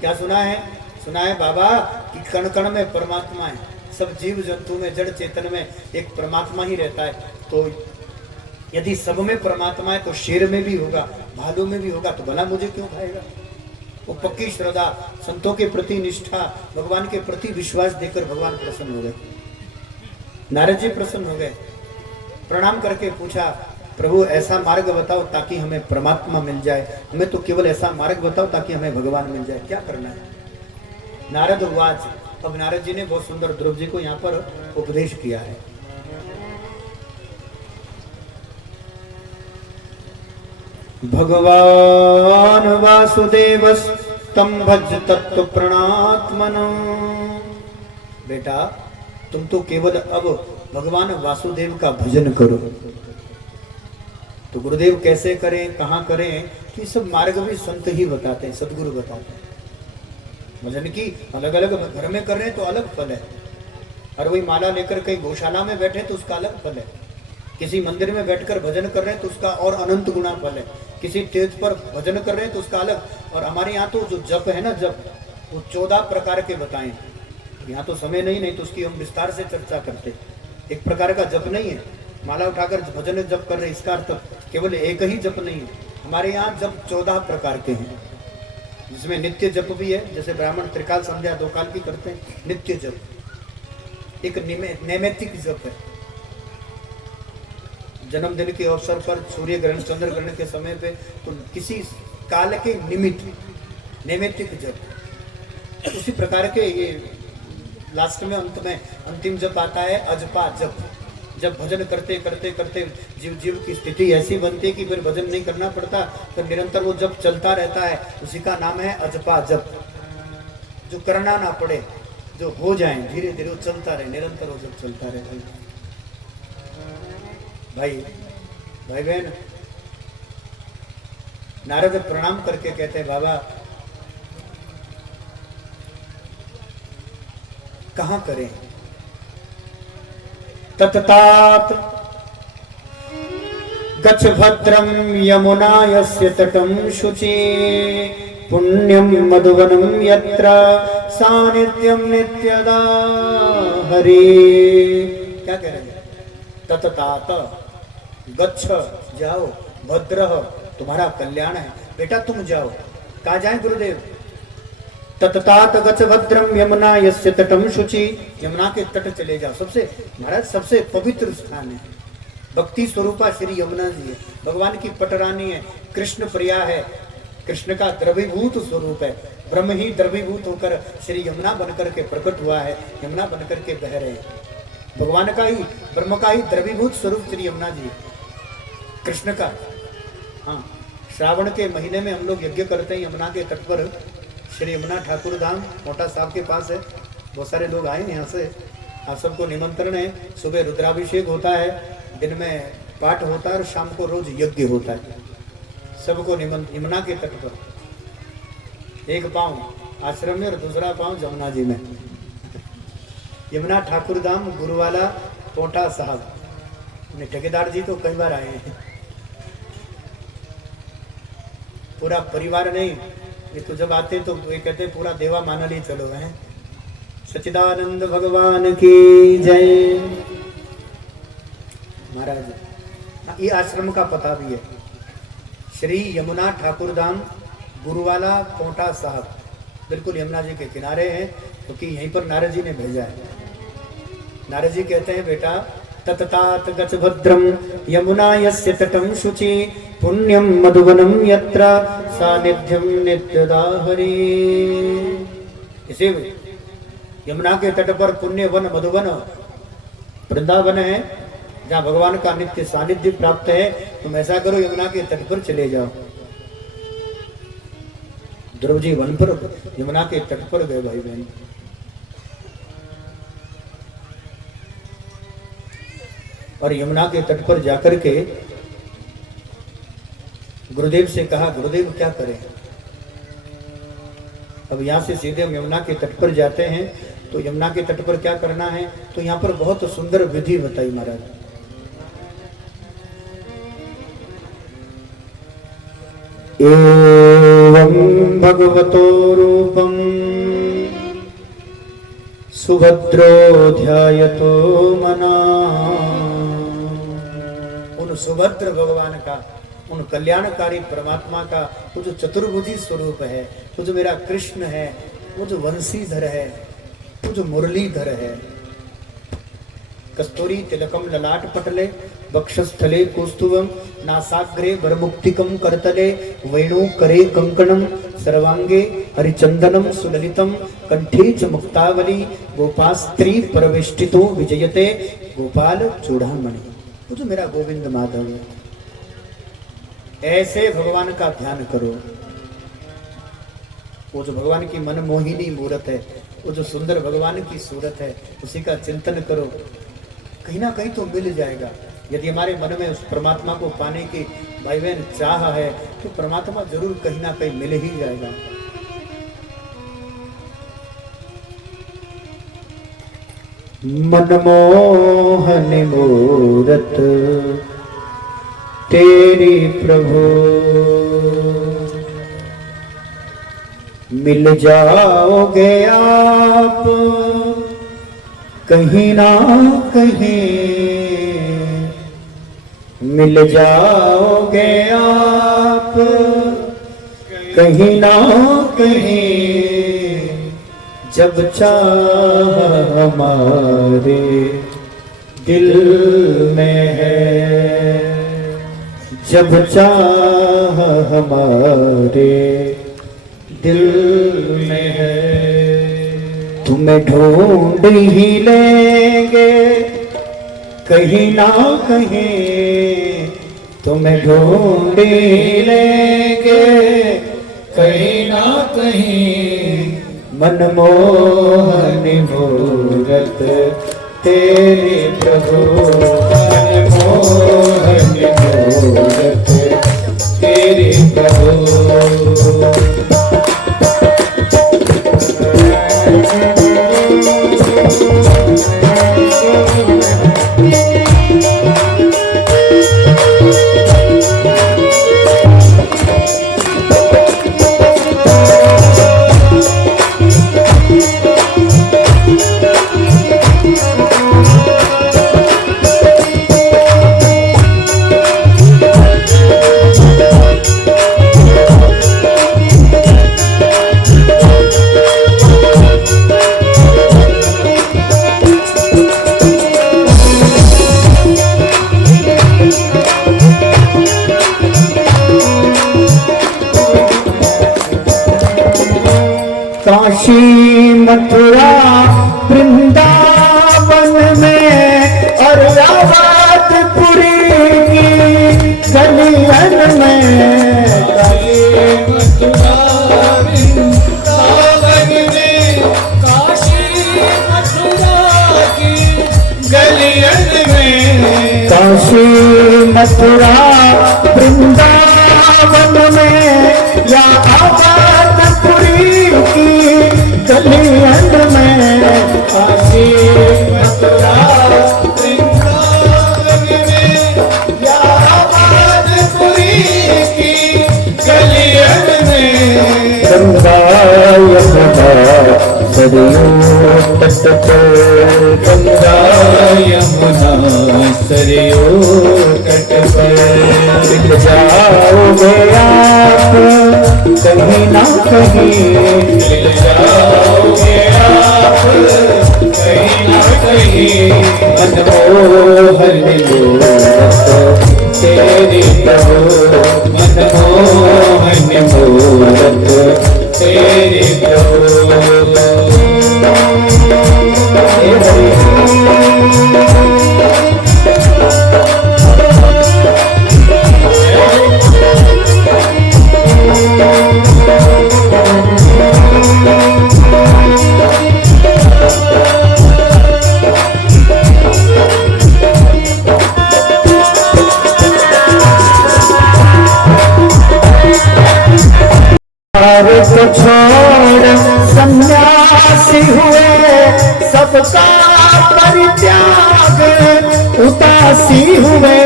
क्या सुना है? सुना है बाबा कि कण कण में परमात्मा है, सब जीव जंतु में जड़ चेतन में एक परमात्मा ही रहता है। तो यदि सब में परमात्मा है तो शेर में भी होगा, भालू में भी होगा, तो भला मुझे क्यों खाएगा? वो पक्की श्रद्धा, संतों के प्रति निष्ठा, भगवान के प्रति विश्वास देकर भगवान प्रसन्न हो गए। नारद जी प्रसन्न हो गए, प्रणाम करके पूछा, प्रभु ऐसा मार्ग बताओ ताकि हमें परमात्मा मिल जाए, हमें तो केवल ऐसा मार्ग बताओ ताकि हमें भगवान मिल जाए, क्या करना है? नारद उवाच। अब नारद जी ने बहुत सुंदर ध्रुव जी को यहाँ पर उपदेश किया है। भगवान वासुदेवस तम भज तत्व प्रणात्मन। बेटा तुम तो केवल अब भगवान वासुदेव का भजन करो। तो गुरुदेव कैसे करें, कहाँ करें? कि सब मार्ग भी संत ही बताते हैं, सदगुरु बताते हैं। भजन की अलग अलग घर में कर रहे हैं तो अलग फल है, और वही माला लेकर कहीं गौशाला में बैठे तो उसका अलग फल है, किसी मंदिर में बैठकर भजन कर रहे हैं तो उसका और अनंत गुना फल है, किसी तीर्थ पर भजन कर रहे हैं तो उसका अलग। और हमारे यहाँ तो जो जप है ना, जप वो 14 प्रकार के बताएं। यहाँ तो समय नहीं तो उसकी हम विस्तार से चर्चा करते। एक प्रकार का जप नहीं है, माला उठाकर भजन जप कर रहे, इसका अर्थ केवल एक ही जप नहीं है। हमारे यहाँ जप 14 प्रकार के हैं, जिसमें नित्य जप भी है, जैसे ब्राह्मण त्रिकाल संध्या 2 काल की करते हैं, नित्य जप। एक नैमित्तिक जप है, जन्मदिन के अवसर पर, सूर्य ग्रहण, चंद्र ग्रहण के समय पे, तो किसी काल के निमित्त नैमित्तिक जप। उसी प्रकार के ये लास्ट में अंत में अंतिम जप आता है अजपा जप। जब भजन करते करते करते जीव की स्थिति ऐसी बनती है कि फिर भजन नहीं करना पड़ता, तो निरंतर वो जप चलता रहता है, उसी का नाम है अजपा जप। जो करना ना पड़े, जो हो जाए धीरे धीरे, वो चलता रहे, निरंतर वो जप चलता रहे। भाई बहन, नारद प्रणाम करके कहते हैं, बाबा कहाँ करें? तत्तात गच्छ भद्रम यमुना यस्य तटं शुचि पुण्यम मधुवनम यत्र सानिध्यम नित्यदा हरि। क्या कह रहे हैं? तत्तात गच्छ, जाओ, भद्र तुम्हारा कल्याण है, बेटा तुम जाओ। कहा जाए गुरुदेव? तत्तात गच्छ भद्रम यमुना यस्य तटं शुचि, यमुना के तट चले जाओ। सबसे महाराज सबसे पवित्र स्थान है, भक्ति स्वरूपा श्री यमुना जी है, भगवान की पटरानी है, कृष्ण प्रिया है, कृष्ण का द्रवीभूत स्वरूप है। ब्रह्म ही द्रवीभूत होकर श्री यमुना बनकर के प्रकट हुआ है, यमुना बनकर के बह रहे हैं। भगवान का ही, ब्रह्म का ही द्रवीभूत स्वरूप श्री यमुना जी, कृष्ण का। हाँ, श्रावण के महीने में हम लोग यज्ञ करते हैं यमुना के तट पर। श्री यमुना ठाकुर धाम मोटा साहब के पास है, बहुत सारे लोग आए यहाँ से, आप सबको निमंत्रण है। सुबह रुद्राभिषेक होता है, दिन में पाठ होता है और शाम को रोज यज्ञ होता है। सबको निमंत्रण, यमुना के तट पर। एक पाँव आश्रम में और दूसरा पाँव जमुना जी में। यमुना ठाकुर धाम गुरुवाला पोटा साहब, ठेकेदार जी तो कई बार आए हैं, पूरा परिवार नहीं, ये तो जब आते तो ये कहते पूरा देवा मानल ही चलो है। सच्चिदानंद भगवान की जय। महाराज ये आश्रम का पता भी है, श्री यमुना ठाकुर धाम गुरुवाला पोटा साहब, बिल्कुल यमुना जी के किनारे है, क्योंकि यहीं पर नारद जी ने भेजा है। नारद जी कहते हैं, बेटा तत्तात गच्छ भद्रम यमुना यस्य तटं शुचि पुण्यम मधुवनम यत्र सानिध्यम नित्यदा हरि। इसे यमुना के तट पर पुण्य वन मधुवन वृंदावन है, जहाँ भगवान का नित्य सानिध्य प्राप्त है। तुम ऐसा करो, यमुना के तट पर चले जाओ। ध्रुव जी वन पर, यमुना के तट पर गए भाई बहन। और यमुना के तट पर जाकर के गुरुदेव से कहा, गुरुदेव क्या करें? अब यहां से सीधे हम यमुना के तट पर जाते हैं, तो यमुना के तट पर क्या करना है? तो यहां पर बहुत सुंदर विधि बताई महाराज। एवं भगवतो रूपम सुभद्रो ध्यायतो मना। उन सुभद्र भगवान का, उन कल्याणकारी परमात्मा का वो जो चतुर्भुजी स्वरूप है, वो जो मेरा कृष्ण है, वो जो वंशीधर है, वो जो मुरलीधर है। कस्तूरी तिलकम ललाट पटले वक्षस्थले कौस्तुभम नासाग्रे वरमुक्तिकम करतले वेणु करे कंकणम सर्वांगे हरिचंदनम सुललितम कंठे च मुक्तावली गोपास्त्री परवेष्टितो विजयते गोपाल चूड़ामणि। वो जो मेरा गोविंद माधव है, ऐसे भगवान का ध्यान करो। वो जो भगवान की मनमोहिनी मूरत है, वो जो सुंदर भगवान की सूरत है, उसी का चिंतन करो, कहीं ना कहीं तो मिल जाएगा। यदि हमारे मन में उस परमात्मा को पाने की भाई बहन चाह है, तो परमात्मा जरूर कहीं ना कहीं मिल ही जाएगा। मनमोहन मूरत तेरी प्रभु, मिल जाओगे आप कहीं ना कहीं, मिल जाओगे आप कहीं ना कहीं, जब चाह हमारे दिल में है, जब चाह हमारे दिल में है। तुम्हें ढूंढ ही लेंगे कहीं ना कहीं, तुम्हें ढूंढ ही लेंगे कहीं ना कहीं। मनमोहन मूरत तेरे प्रभु, मनमोहन मूरत तेरे प्रभु। काशी मथुरा वृंदावन में और आबादपुरी की गलियन में, काशी मथुरा वृंदावन में, काशी मथुरा की गलियन में, काशी मथुरा वृंदावन में या आबादपुरी की गलियन में, काशी मथुरा वृंदावन में या आबादपुरी की गलियन में। गंगा यमुना सरयू तट पर, गंगा यमुना सरयू तट पर, मिल जाओगे आप कहीं ना कहीं, मिल जाओगे आप कहीं ना कहीं। मनमोहन मूरत तेरी प्रभु, मनमोहन मूरत तेरी प्रभु। सबका परित्याग उदासी हुए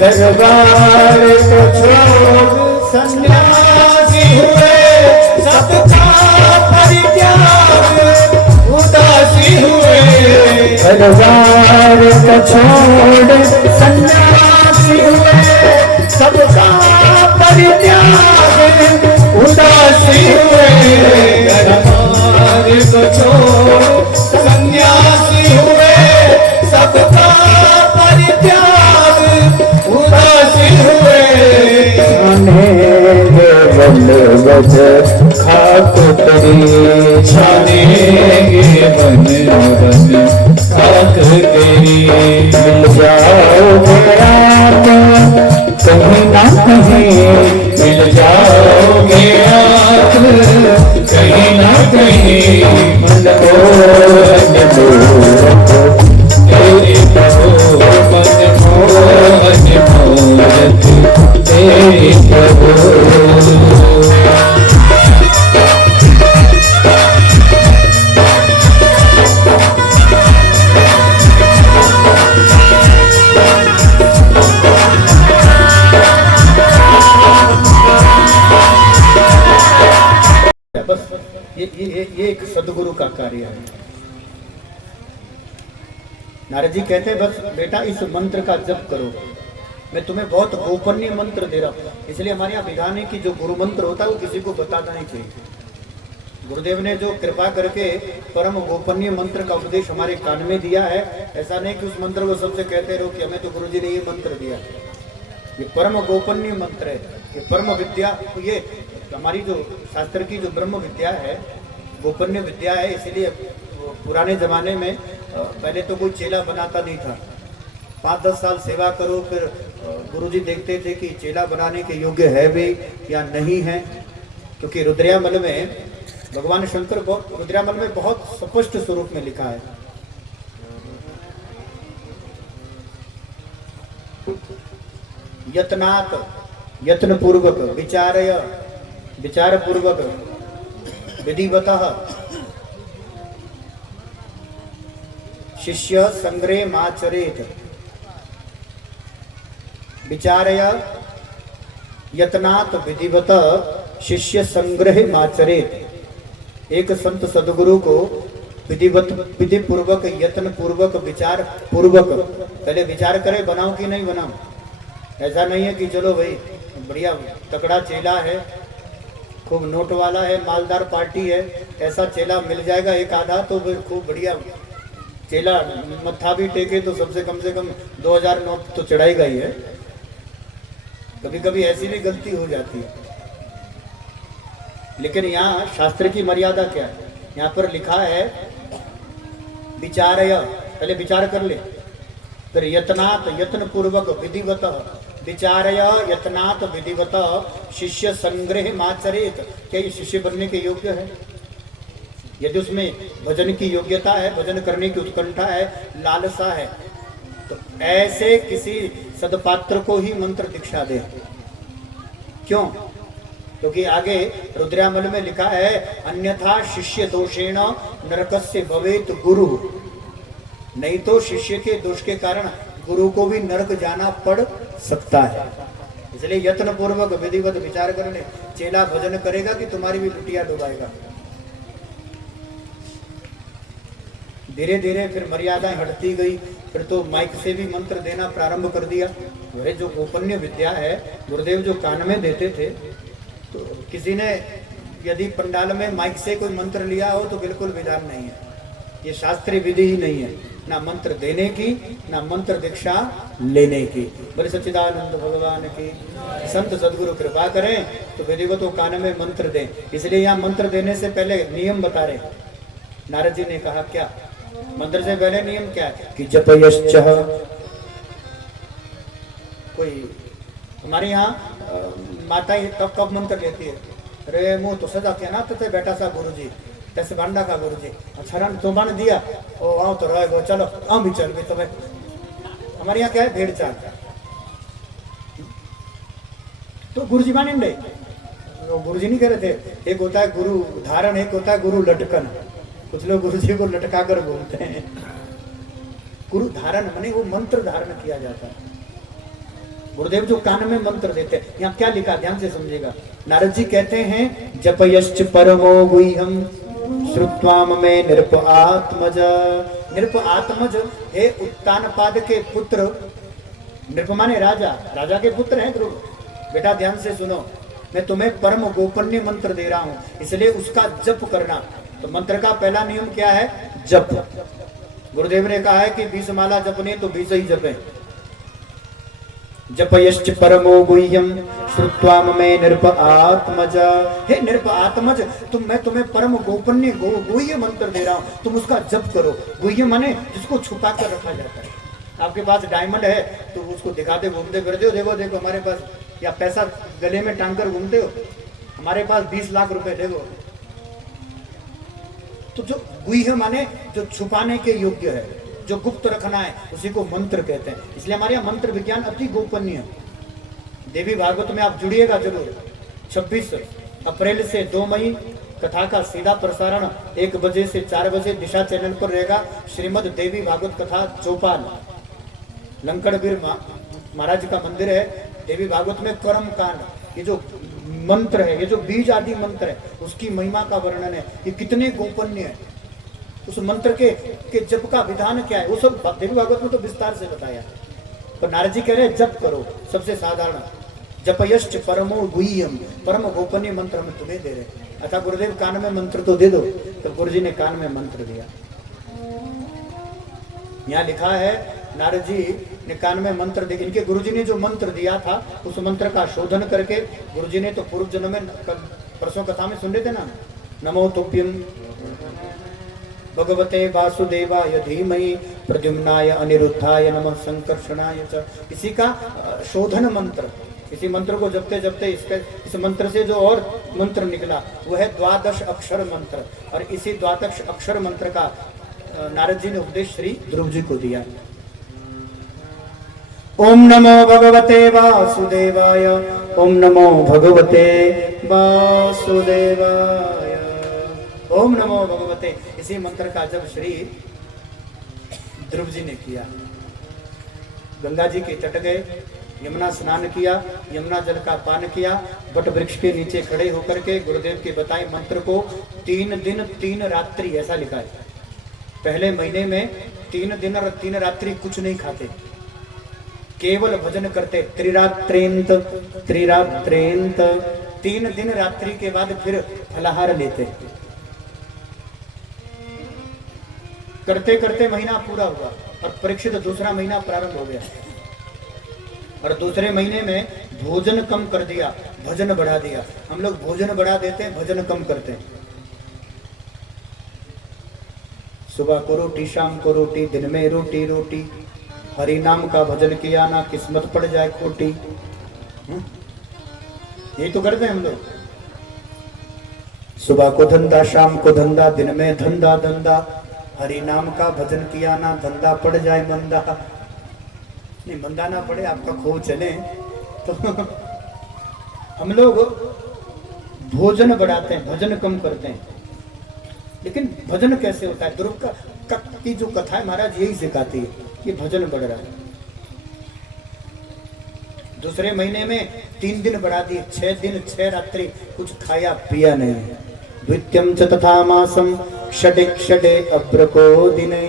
दरबार को छोड़ सन्यासी हुए सबका परित्याग उदासी हुए दरबार को छोड़ सन्यासी हुए सबका परित्याग उदासी हुए दरबार को छोड़ सन्यासी हुए सबका परित्याग उदासी हुए बज खाक तेरी छानेंगे बन बन खाक तेरी मिल जाओगे आप कहीं ना कहीं मिल जाओगे आप कहीं ना कहीं मनमोहन मूरत तेरे प्रभु मनमोहन मूरत तेरे प्रभु। बस ये एक सदगुरु का कार्य है। नारद जी कहते हैं बस बेटा इस मंत्र का जप करो, मैं तुम्हें बहुत गोपनीय मंत्र दे रहा हूँ। इसलिए हमारे यहाँ विधान है कि जो गुरु मंत्र होता है वो किसी को बताना नहीं चाहिए। गुरुदेव ने जो कृपा करके परम गोपनीय मंत्र का उपदेश हमारे कान में दिया है, ऐसा नहीं कि उस मंत्र को सबसे कहते रहो कि हमें तो गुरु जी ने ये मंत्र दिया। ये परम गोपनीय मंत्र है, ये परम विद्या, तो ये हमारी जो शास्त्र की जो ब्रह्म विद्या है, गोपनीय विद्या है। इसीलिए पुराने जमाने में पहले तो कोई चेला बनाता नहीं था। 5-10 साल सेवा करो, फिर गुरुजी देखते थे कि चेला बनाने के योग्य है भी या नहीं है। क्योंकि रुद्रयामल में भगवान शंकर रुद्रयामल में बहुत स्पष्ट स्वरूप में लिखा है, यत्नात् यत्न पूर्वक विचार पूर्वक विधिवतः शिष्य संग्रह आचरेत विचारय यत्नात् विधिवत शिष्य संग्रह आचरेत। एक संत सदगुरु को विधि पूर्वक यत्न पूर्वक विचार पूर्वक पहले विचार करे बनाऊं कि नहीं बनाऊं। ऐसा नहीं है कि चलो भाई बढ़िया तकड़ा चेला है, खूब नोट वाला है, मालदार पार्टी है, ऐसा चेला मिल जाएगा एक आधा तो खूब बढ़िया चेला मत्था भी टेके तो सबसे कम से कम 2000 नोट तो चढ़ाएगा ही है। कभी कभी ऐसी भी गलती हो जाती है। लेकिन यहाँ शास्त्र की मर्यादा क्या है, यहाँ पर लिखा है विचारय, पहले विचार कर ले, फिर यत्नात् यत्न पूर्वक विधिवत विचारय यत्नात् विधिवत शिष्य संग्रह माचरेत। क्या ये शिष्य बनने के योग्य है? यदि उसमें भजन की योग्यता है, भजन करने की उत्कंठा है, लालसा है, तो ऐसे किसी सदपात्र को ही मंत्र दीक्षा दे। क्यों? क्योंकि आगे रुद्रयामल में लिखा है अन्यथा शिष्य दोषेण नरकस्य भवेत गुरु। नहीं तो शिष्य के दोष के कारण गुरु को भी नरक जाना पड़ सकता है। इसलिए यत्न पूर्वक विधिवत विचार करने चेला भजन करेगा कि तुम्हारी भी लुटिया डुबाएगा। धीरे धीरे फिर मर्यादाएं हटती गई, फिर तो माइक से भी मंत्र देना प्रारंभ कर दिया। वह जो गोपनीय विद्या है गुरुदेव जो कान में देते थे, तो किसी ने यदि पंडाल में माइक से कोई मंत्र लिया हो तो बिल्कुल विधान नहीं है, ये शास्त्रीय विधि ही नहीं है, ना मंत्र देने की ना मंत्र दीक्षा लेने की। बड़े सच्चिदानंद भगवान की संत सदगुरु कृपा करें तो विधिवत कान में मंत्र दें। इसलिए यहाँ मंत्र देने से पहले नियम बता रहे। नारद जी ने कहा क्या मंत्र से पहले नियम क्या है कि जपयश्च। कोई हमारे यहाँ माता कब मंत्र लेती है, अरे मुँह तो सजा क्या ना तो बेटा सा गुरु जी तैसे भांडा का गुरु जी अच्छा तो बन दिया ओ आओ तो रहो चलो हम भी चल भी तुम्हें। हमारे यहाँ क्या है भेड़ चाल, तो गुरु जी माने गुरु जी नहीं कह रहे थे। एक होता है गुरु धारण, एक होता है गुरु लटकन। कुछ लोग गुरु जी को लटका कर घूमते हैं। गुरु धारण माने वो मंत्र धारण किया जाता है। गुरुदेव जो कान में मंत्र देते हैं, यहाँ क्या लिखा ध्यान से समझेगा। नारद जी कहते हैं जपयश्च परमो गुह्यम श्रुत्वाम में नृप आत्मज। नृप आत्मज हे उत्तानपाद के पुत्र। नृप माने राजा, राजा के पुत्र हैं ध्रुव। बेटा ध्यान से सुनो, मैं तुम्हें परम गोपनीय मंत्र दे रहा हूं, इसलिए उसका जप करना। तो मंत्र का पहला नियम क्या है? जप। गुरुदेव ने कहा है कि 20 माला जपनी तो 20 ही जपे। जपयश्च परमो गुह्यम श्रुत्वाम में नृप आत्मज। हे नृप आत्मज, मैं तुम्हें परम गोपनीय गुह्य मंत्र दे रहा हूं, तुम उसका जप करो। गुह्य माने जिसको छुपा कर रखा जाता है। आपके पास डायमंड है तो उसको दिखाते घूमते फिरते हो, देखो देखो हमारे पास, या पैसा गले में टांग कर घूमते हो, हमारे पास 20 लाख रुपए, देखो। तो जो गुह्य माने जो छुपाने के योग्य है, जो गुप्त रखना है, उसी को मंत्र कहते हैं। इसलिए हमारे यहाँ मंत्र विज्ञान अति गोपनीय है। देवी भागवत में आप जुड़िएगा जरूर। 26 अप्रैल से 2 मई कथा का सीधा प्रसारण 1 बजे से 4 बजे दिशा चैनल पर रहेगा। श्रीमद देवी भागवत कथा चौपाल, लंकड़वीर महाराज का मंदिर है। देवी भागवत में कर्म कांड, ये जो मंत्र है, ये जो बीज आदि मंत्र है, उसकी महिमा का वर्णन है। ये कितने गोपनीय है, उस मंत्र के जप का विधान क्या है, वो सब देवी भागवत में तो विस्तार से बताया। पर नारद जी कह रहे हैं जप करो, सबसे साधारण। जपयश्च परमो गुह्यम, परम गोपनीय मंत्र हम तुम्हें दे रहे हैं। अतः गुरुदेव कान में मंत्र तो दे दो। तो गुरु जी ने कान में मंत्र दिया। यहाँ लिखा है नारद जी ने कान में मंत्र दे। इनके गुरुजी ने जो मंत्र दिया था उस मंत्र का शोधन करके गुरुजी ने तो पूर्व जन्म में, परसों कथा में सुन रहे थे ना, नमो तुभ्यम भगवते वासुदेवाय धीमहि प्रद्युम्नाय अनिरुद्धाय नमः संकर्षणाय च। इसी का शोधन मंत्र, इसी मंत्र को जपते जपते इस मंत्र से जो और मंत्र निकला वो है 12 अक्षर मंत्र। और इसी 12 अक्षर मंत्र का नारद जी ने उपदेश श्री ध्रुव जी को दिया। ओम नमो भगवते वासुदेवाय, ओम नमो भगवते वासुदेवाय, ओम नमो भगवते। इसी मंत्र का जब श्री ध्रुव जी ने किया, गंगा जी के तट गए, यमुना स्नान किया, यमुना जल का पान किया, बट वृक्ष के नीचे खड़े होकर के गुरुदेव के बताए मंत्र को 3 दिन 3 रात्रि, ऐसा लिखा है। पहले महीने में 3 दिन और 3 रात्रि कुछ नहीं खाते, केवल भजन करते। त्रिरात्रेंत त्रिरात्रेंत, 3 दिन रात्रि के बाद फिर फलाहार लेते। करते करते महीना पूरा हुआ और परीक्षित दूसरा महीना प्रारंभ हो गया। और दूसरे महीने में भोजन कम कर दिया, भजन बढ़ा दिया। हम लोग भोजन बढ़ा देते हैं, भजन कम करते हैं। सुबह को रोटी, शाम को रोटी, दिन में रोटी रोटी, हरि नाम का भजन किया ना किस्मत पड़ जाए खोटी। यही तो करते हैं हम लोग। सुबह को धंधा, शाम को धंधा, दिन में धंधा धंधा, हरि नाम का भजन किया ना धंधा पड़ जाए मंदा। नहीं, मंदा ना पड़े, आपका खूब चले। तो हम लोग भोजन बढ़ाते हैं, भजन कम करते हैं। लेकिन भजन कैसे होता है? ध्रुव की जो कथा है महाराज यही सिखाती है कि भजन बढ़ रहा है। दूसरे महीने में 3 दिन बढ़ा दिए, 6 दिन 6 रात्रि कुछ खाया पिया नहीं। द्वितीयम च तथा मासम षडे षडे अब्रको दिने,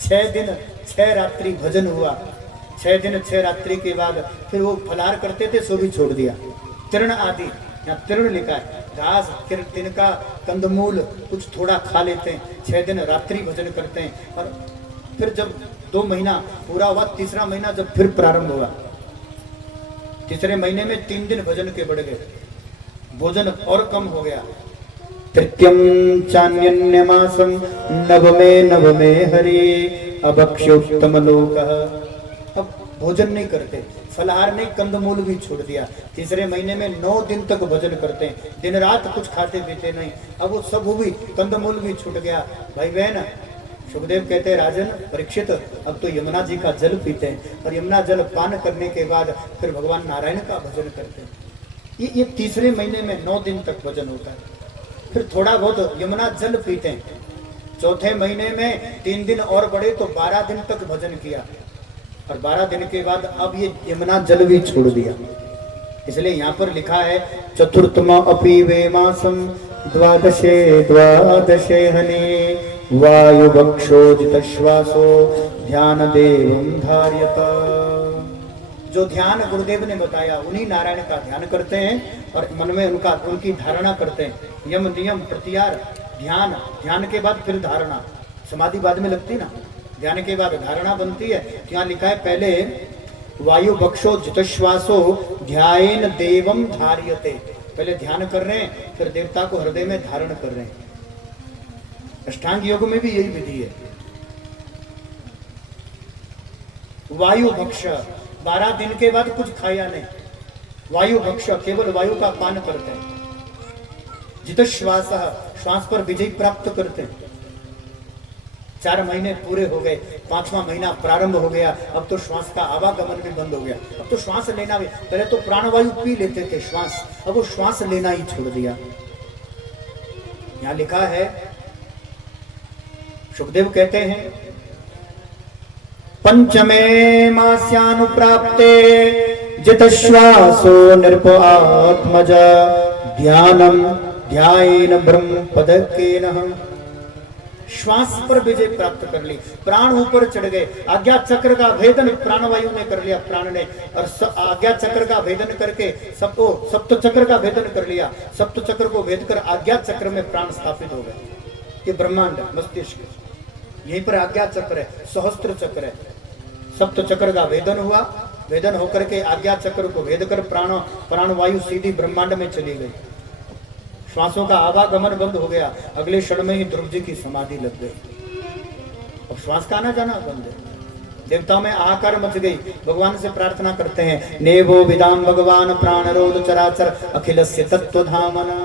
6 दिन 6 रात्रि भजन हुआ। 6 दिन 6 रात्रि के बाद फिर वो फलाहार करते थे, सो भी छोड़ दिया। तृण आदि, यहाँ तृण लिखा है, घास, तिनका, कंदमूल कुछ थोड़ा खा लेते हैं। 6 दिन रात्रि भजन करते हैं। और फिर जब 2 महीना पूरा हुआ, तीसरा महीना जब फिर प्रारंभ हुआ, तीसरे महीने में 3 दिन भजन के बढ़ गए, भोजन और कम हो गया। तृतीयम चान्यन्य मासम नवमे हरि अभक्षोत्तम लोक। अब भोजन नहीं करते, फलाहार नहीं, कंदमूल भी छोड़ दिया। तीसरे महीने में 9 दिन तक भजन करते हैं, दिन रात कुछ खाते पीते नहीं। अब वो सब भी, कंदमूल भी छूट गया। भाई बहन, सुखदेव कहते हैं राजन परीक्षित, अब तो यमुना जी का जल पीते हैं और यमुना जल पान करने के बाद फिर भगवान नारायण का भजन करते हैं। ये तीसरे महीने में 9 दिन तक भजन होता है। फिर थोड़ा बहुत यमुना जल पीते हैं। चौथे महीने में 3 दिन और बढ़े तो 12 दिन तक भजन किया, और 12 दिन के बाद अब ये यमुना जल भी छोड़ दिया। इसलिए यहाँ पर लिखा है चतुर्थम अपि वे मासम द्वादशे द्वादशे हने वायु भक्षोजित श्वासो ध्यान देवं धार्यत। जो ध्यान गुरुदेव ने बताया उन्हीं नारायण का ध्यान करते हैं और मन में उनकी धारणा करते हैं। यम नियम प्रत्याहार ध्यान, ध्यान के बाद फिर धारणा, समाधि बाद में लगती ना, ध्यान के बाद धारणा बनती है। यहाँ लिखा है पहले वायु भक्षो जितश्वासो ध्यायेन देवम धार्यते, पहले ध्यान कर रहे हैं फिर देवता को हृदय में धारण कर रहे हैं। अष्टांग योग में भी यही विधि है। वायु भक्ष 12 दिन के बाद कुछ खाया नहीं, वायु भक्ष केवल वायु का पान करते हैं। जित श्वास, श्वास पर विजय प्राप्त करते हैं। 4 महीने पूरे हो गए, 5वां महीना प्रारंभ हो गया। अब तो श्वास का आवागमन भी बंद हो गया, अब तो श्वास लेना भी, पहले तो प्राणवायु पी लेते थे श्वास, अब वो श्वास लेना ही छोड़ दिया। यहां लिखा है, सुखदेव कहते हैं पंचमे मास्यानुप्राप्ते जित श्वासो नृप आत्मज ध्यानम ध्यायेन ब्रह्म पदकेन। श्वास पर विजय प्राप्त कर ली, प्राण ऊपर चढ़ गए। आज्ञा चक्र का भेदन प्राणवायु ने कर लिया, प्राण ने, और आज्ञा चक्र का भेदन करके सप्त चक्र का भेदन कर लिया। सप्त चक्र को भेद कर आज्ञा चक्र में प्राण स्थापित हो गए। ये ब्रह्मांड मस्तिष्क, यहीं पर आज्ञा चक्र है, सहस्त्र चक्र है। सप्त चक्र का भेदन हुआ, भेदन होकर के आज्ञा चक्र को भेद कर प्राणवायु सीधी ब्रह्मांड में चली गई। श्वासों का आवागमन बंद हो गया। अगले क्षण में ही ध्रुव जी की समाधि लग गई। अब श्वास का आना जाना बंद है। देवताओं में आकार मच गई। भगवान से प्रार्थना करते हैं, नेवो विदाम भगवान प्राण रोध चराचर अखिलस्य तत्वधामना।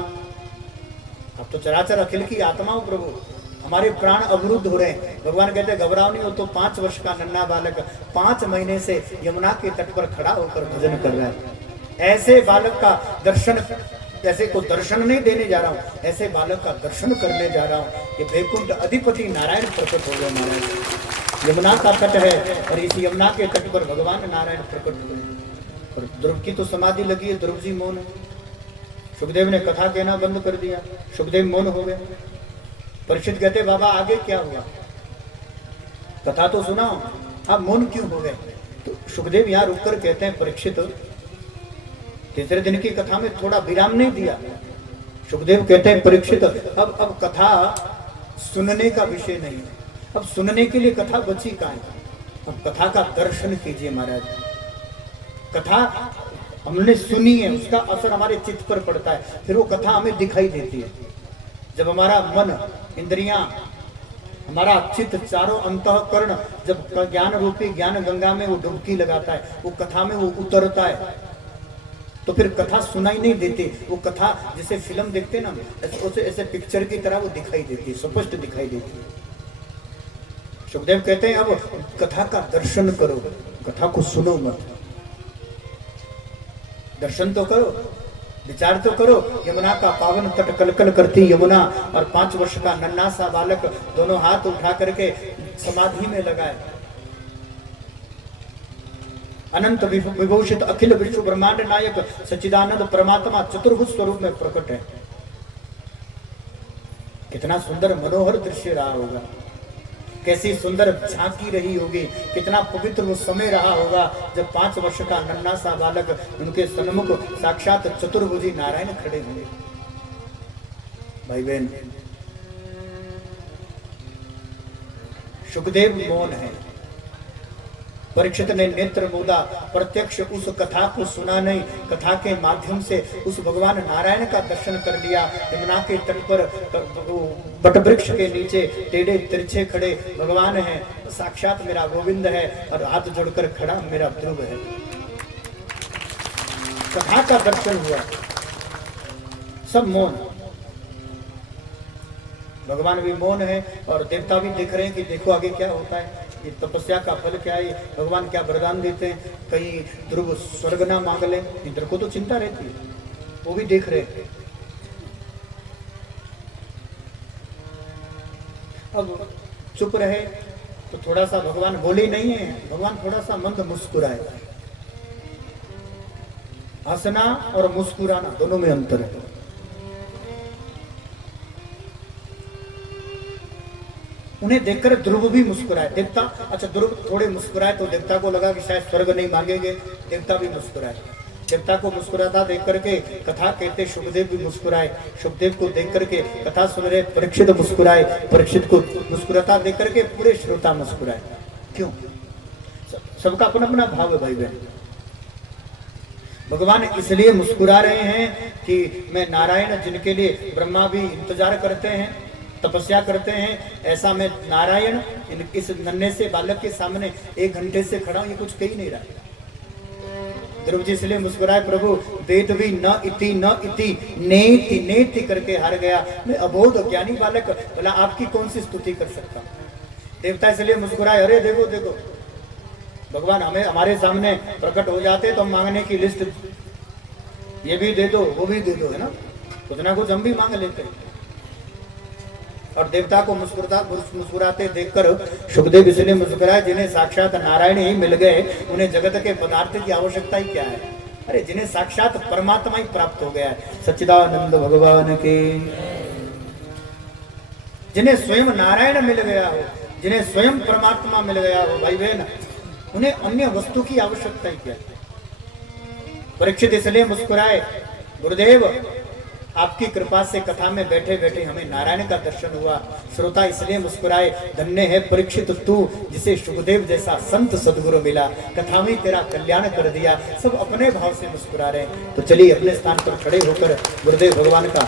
अब तो चराचर अखिल की आत्माओं प्रभु, हमारे प्राण अवरुद्ध हो रहे हैं। भगवान कहते हैं घबराओ नहीं हो। तो 5 वर्ष का नन्हा बालक 5 महीने से यमुना के तट पर खड़ा होकर भजन कर रहा है। ऐसे बालक का दर्शन, ऐसे को दर्शन नहीं देने जा रहा हूँ, ऐसे बालक का दर्शन करने जा रहा हूँ। ये वैकुंठ अधिपति नारायण प्रकट हो गए। नारायण यमुना का तट है और इस यमुना के तट पर भगवान नारायण प्रकट हुए। और ध्रुव की तो समाधि लगी है, ध्रुव जी मौन। सुखदेव ने कथा कहना बंद कर दिया, सुखदेव मौन हो गए। परीक्षित कहते बाबा आगे क्या हुआ, कथा तो सुनाओ, आप मौन क्यों हो गए? तो सुखदेव यहाँ रुककर कहते हैं, परीक्षित तीसरे दिन की कथा में थोड़ा विराम नहीं दिया। सुखदेव कहते हैं, परीक्षित अब कथा सुनने का विषय नहीं है, अब सुनने के लिए कथा बची कहाँ है? अब कथा का दर्शन कीजिए महाराज। कथा हमने सुनी है, उसका असर हमारे चित्त पर पड़ता है, फिर वो कथा हमें दिखाई देती है। जब हमारा मन, इंद्रियां, हमारा चित्त, चारों अंतःकरण जब ज्ञान रूपी ज्ञान गंगा में वो डुबकी लगाता है, वो कथा में वो उतरता है, तो फिर कथा सुनाई नहीं देती। वो कथा जैसे फिल्म देखते ना, ऐसे पिक्चर की तरह वो दिखाई देती है, स्पष्ट दिखाई देती है। सुखदेव कहते हैं अब कथा का दर्शन करो, कथा को सुनो मत। दर्शन तो करो, विचार तो करो। यमुना का पावन तट कलकल करती यमुना और 5 वर्ष का नन्हा सा बालक दोनों हाथ उठा करके समाधि में लगाए। अनंत विभूषित अखिल विश्व ब्रह्मांड नायक सच्चिदानंद परमात्मा चतुर्भुज स्वरूप में प्रकट है। कितना सुंदर मनोहर दृश्य रहा होगा, कैसी सुंदर झांकी रही होगी, कितना पवित्र वो समय रहा होगा जब 5 वर्ष का नन्हा सा बालक उनके सन्मुख साक्षात चतुर्भुजी नारायण खड़े हुए। भाई बहन, सुखदेव मौन है, परीक्षित ने नेत्र मूदा, प्रत्यक्ष उस कथा को सुना नहीं, कथा के माध्यम से उस भगवान नारायण का दर्शन कर लिया। यमुना के तट पर बटवृक्ष के नीचे टेढ़े तिरछे खड़े भगवान है, साक्षात मेरा गोविंद है और हाथ जोड़कर खड़ा मेरा ध्रुव है। कथा का दर्शन हुआ, सब मौन, भगवान भी मौन है और देवता भी देख रहे हैं कि देखो आगे क्या होता है, ये तपस्या का फल क्या है, भगवान क्या वरदान देते हैं, कहीं ध्रुव स्वर्ग ना मांग ले। इंद्र को तो चिंता रहती है, वो भी देख रहे हैं। अब चुप रहे तो थोड़ा सा भगवान बोले नहीं है, भगवान थोड़ा सा मंद मुस्कुराए। हंसना और मुस्कुराना दोनों में अंतर है। उन्हें देखकर ध्रुव भी मुस्कुराए। देवता, अच्छा ध्रुव थोड़े मुस्कुराए तो देवता को लगा कि शायद स्वर्ग नहीं मांगेंगे, देवता भी मुस्कुराए। देवता को मुस्कुराता देख करके कथा कहते सुखदेव भी मुस्कुराए। सुखदेव को देख करके कथा सुन रहे परीक्षित मुस्कुराए। परीक्षित को मुस्कुराता देख करके पूरे श्रोता मुस्कुराए। क्यों? सबका अपना अपना भाव है भाई बहन। भगवान इसलिए मुस्कुरा रहे हैं कि मैं नारायण, जिनके लिए ब्रह्मा भी इंतजार करते हैं, तपस्या करते हैं, ऐसा मैं नारायण इस नन्हे से बालक के सामने 1 घंटे से खड़ा हूं, ये कुछ कही नहीं रहा। ध्रुव जी इसलिए मुस्कुराए, प्रभु वेद भी न इति नेति नेति करके हार गया, मैं अबोध ज्ञानी बालक, भला आपकी कौन सी स्तुति कर सकता हूं। देवता इसलिए मुस्कुराए, अरे देखो देखो भगवान हमें हमारे सामने प्रकट हो जाते तो हम मांगने की लिस्ट, ये भी दे दो वो भी दे दो, है ना, कुछ ना कुछ हम भी मांग लेते हैं। और देवता को मुस्कुराते देखकर सुखदेव इसलिए मुस्कुराए, जिन्हें साक्षात नारायण ही मिल गए, उन्हें जगत के पदार्थ की आवश्यकता ही क्या है। अरे जिन्हें साक्षात परमात्मा ही प्राप्त हो गया है, सच्चिदानंद भगवान के, जिन्हें स्वयं नारायण मिल गया हो, जिन्हें स्वयं परमात्मा मिल गया हो, भाई बहन उन्हें अन्य वस्तु की आवश्यकता ही क्या है। परीक्षित इसलिए मुस्कुराए, गुरुदेव आपकी कृपा से कथा में बैठे बैठे हमें नारायण का दर्शन हुआ। श्रोता इसलिए मुस्कुराए, धन्य है परीक्षित तू, जिसे सुखदेव जैसा संत सदगुरु मिला, कथा में तेरा कल्याण कर दिया। सब अपने भाव से मुस्कुरा रहे हैं। तो चलिए अपने स्थान पर खड़े होकर गुरुदेव भगवान का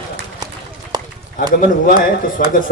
आगमन हुआ है तो स्वागत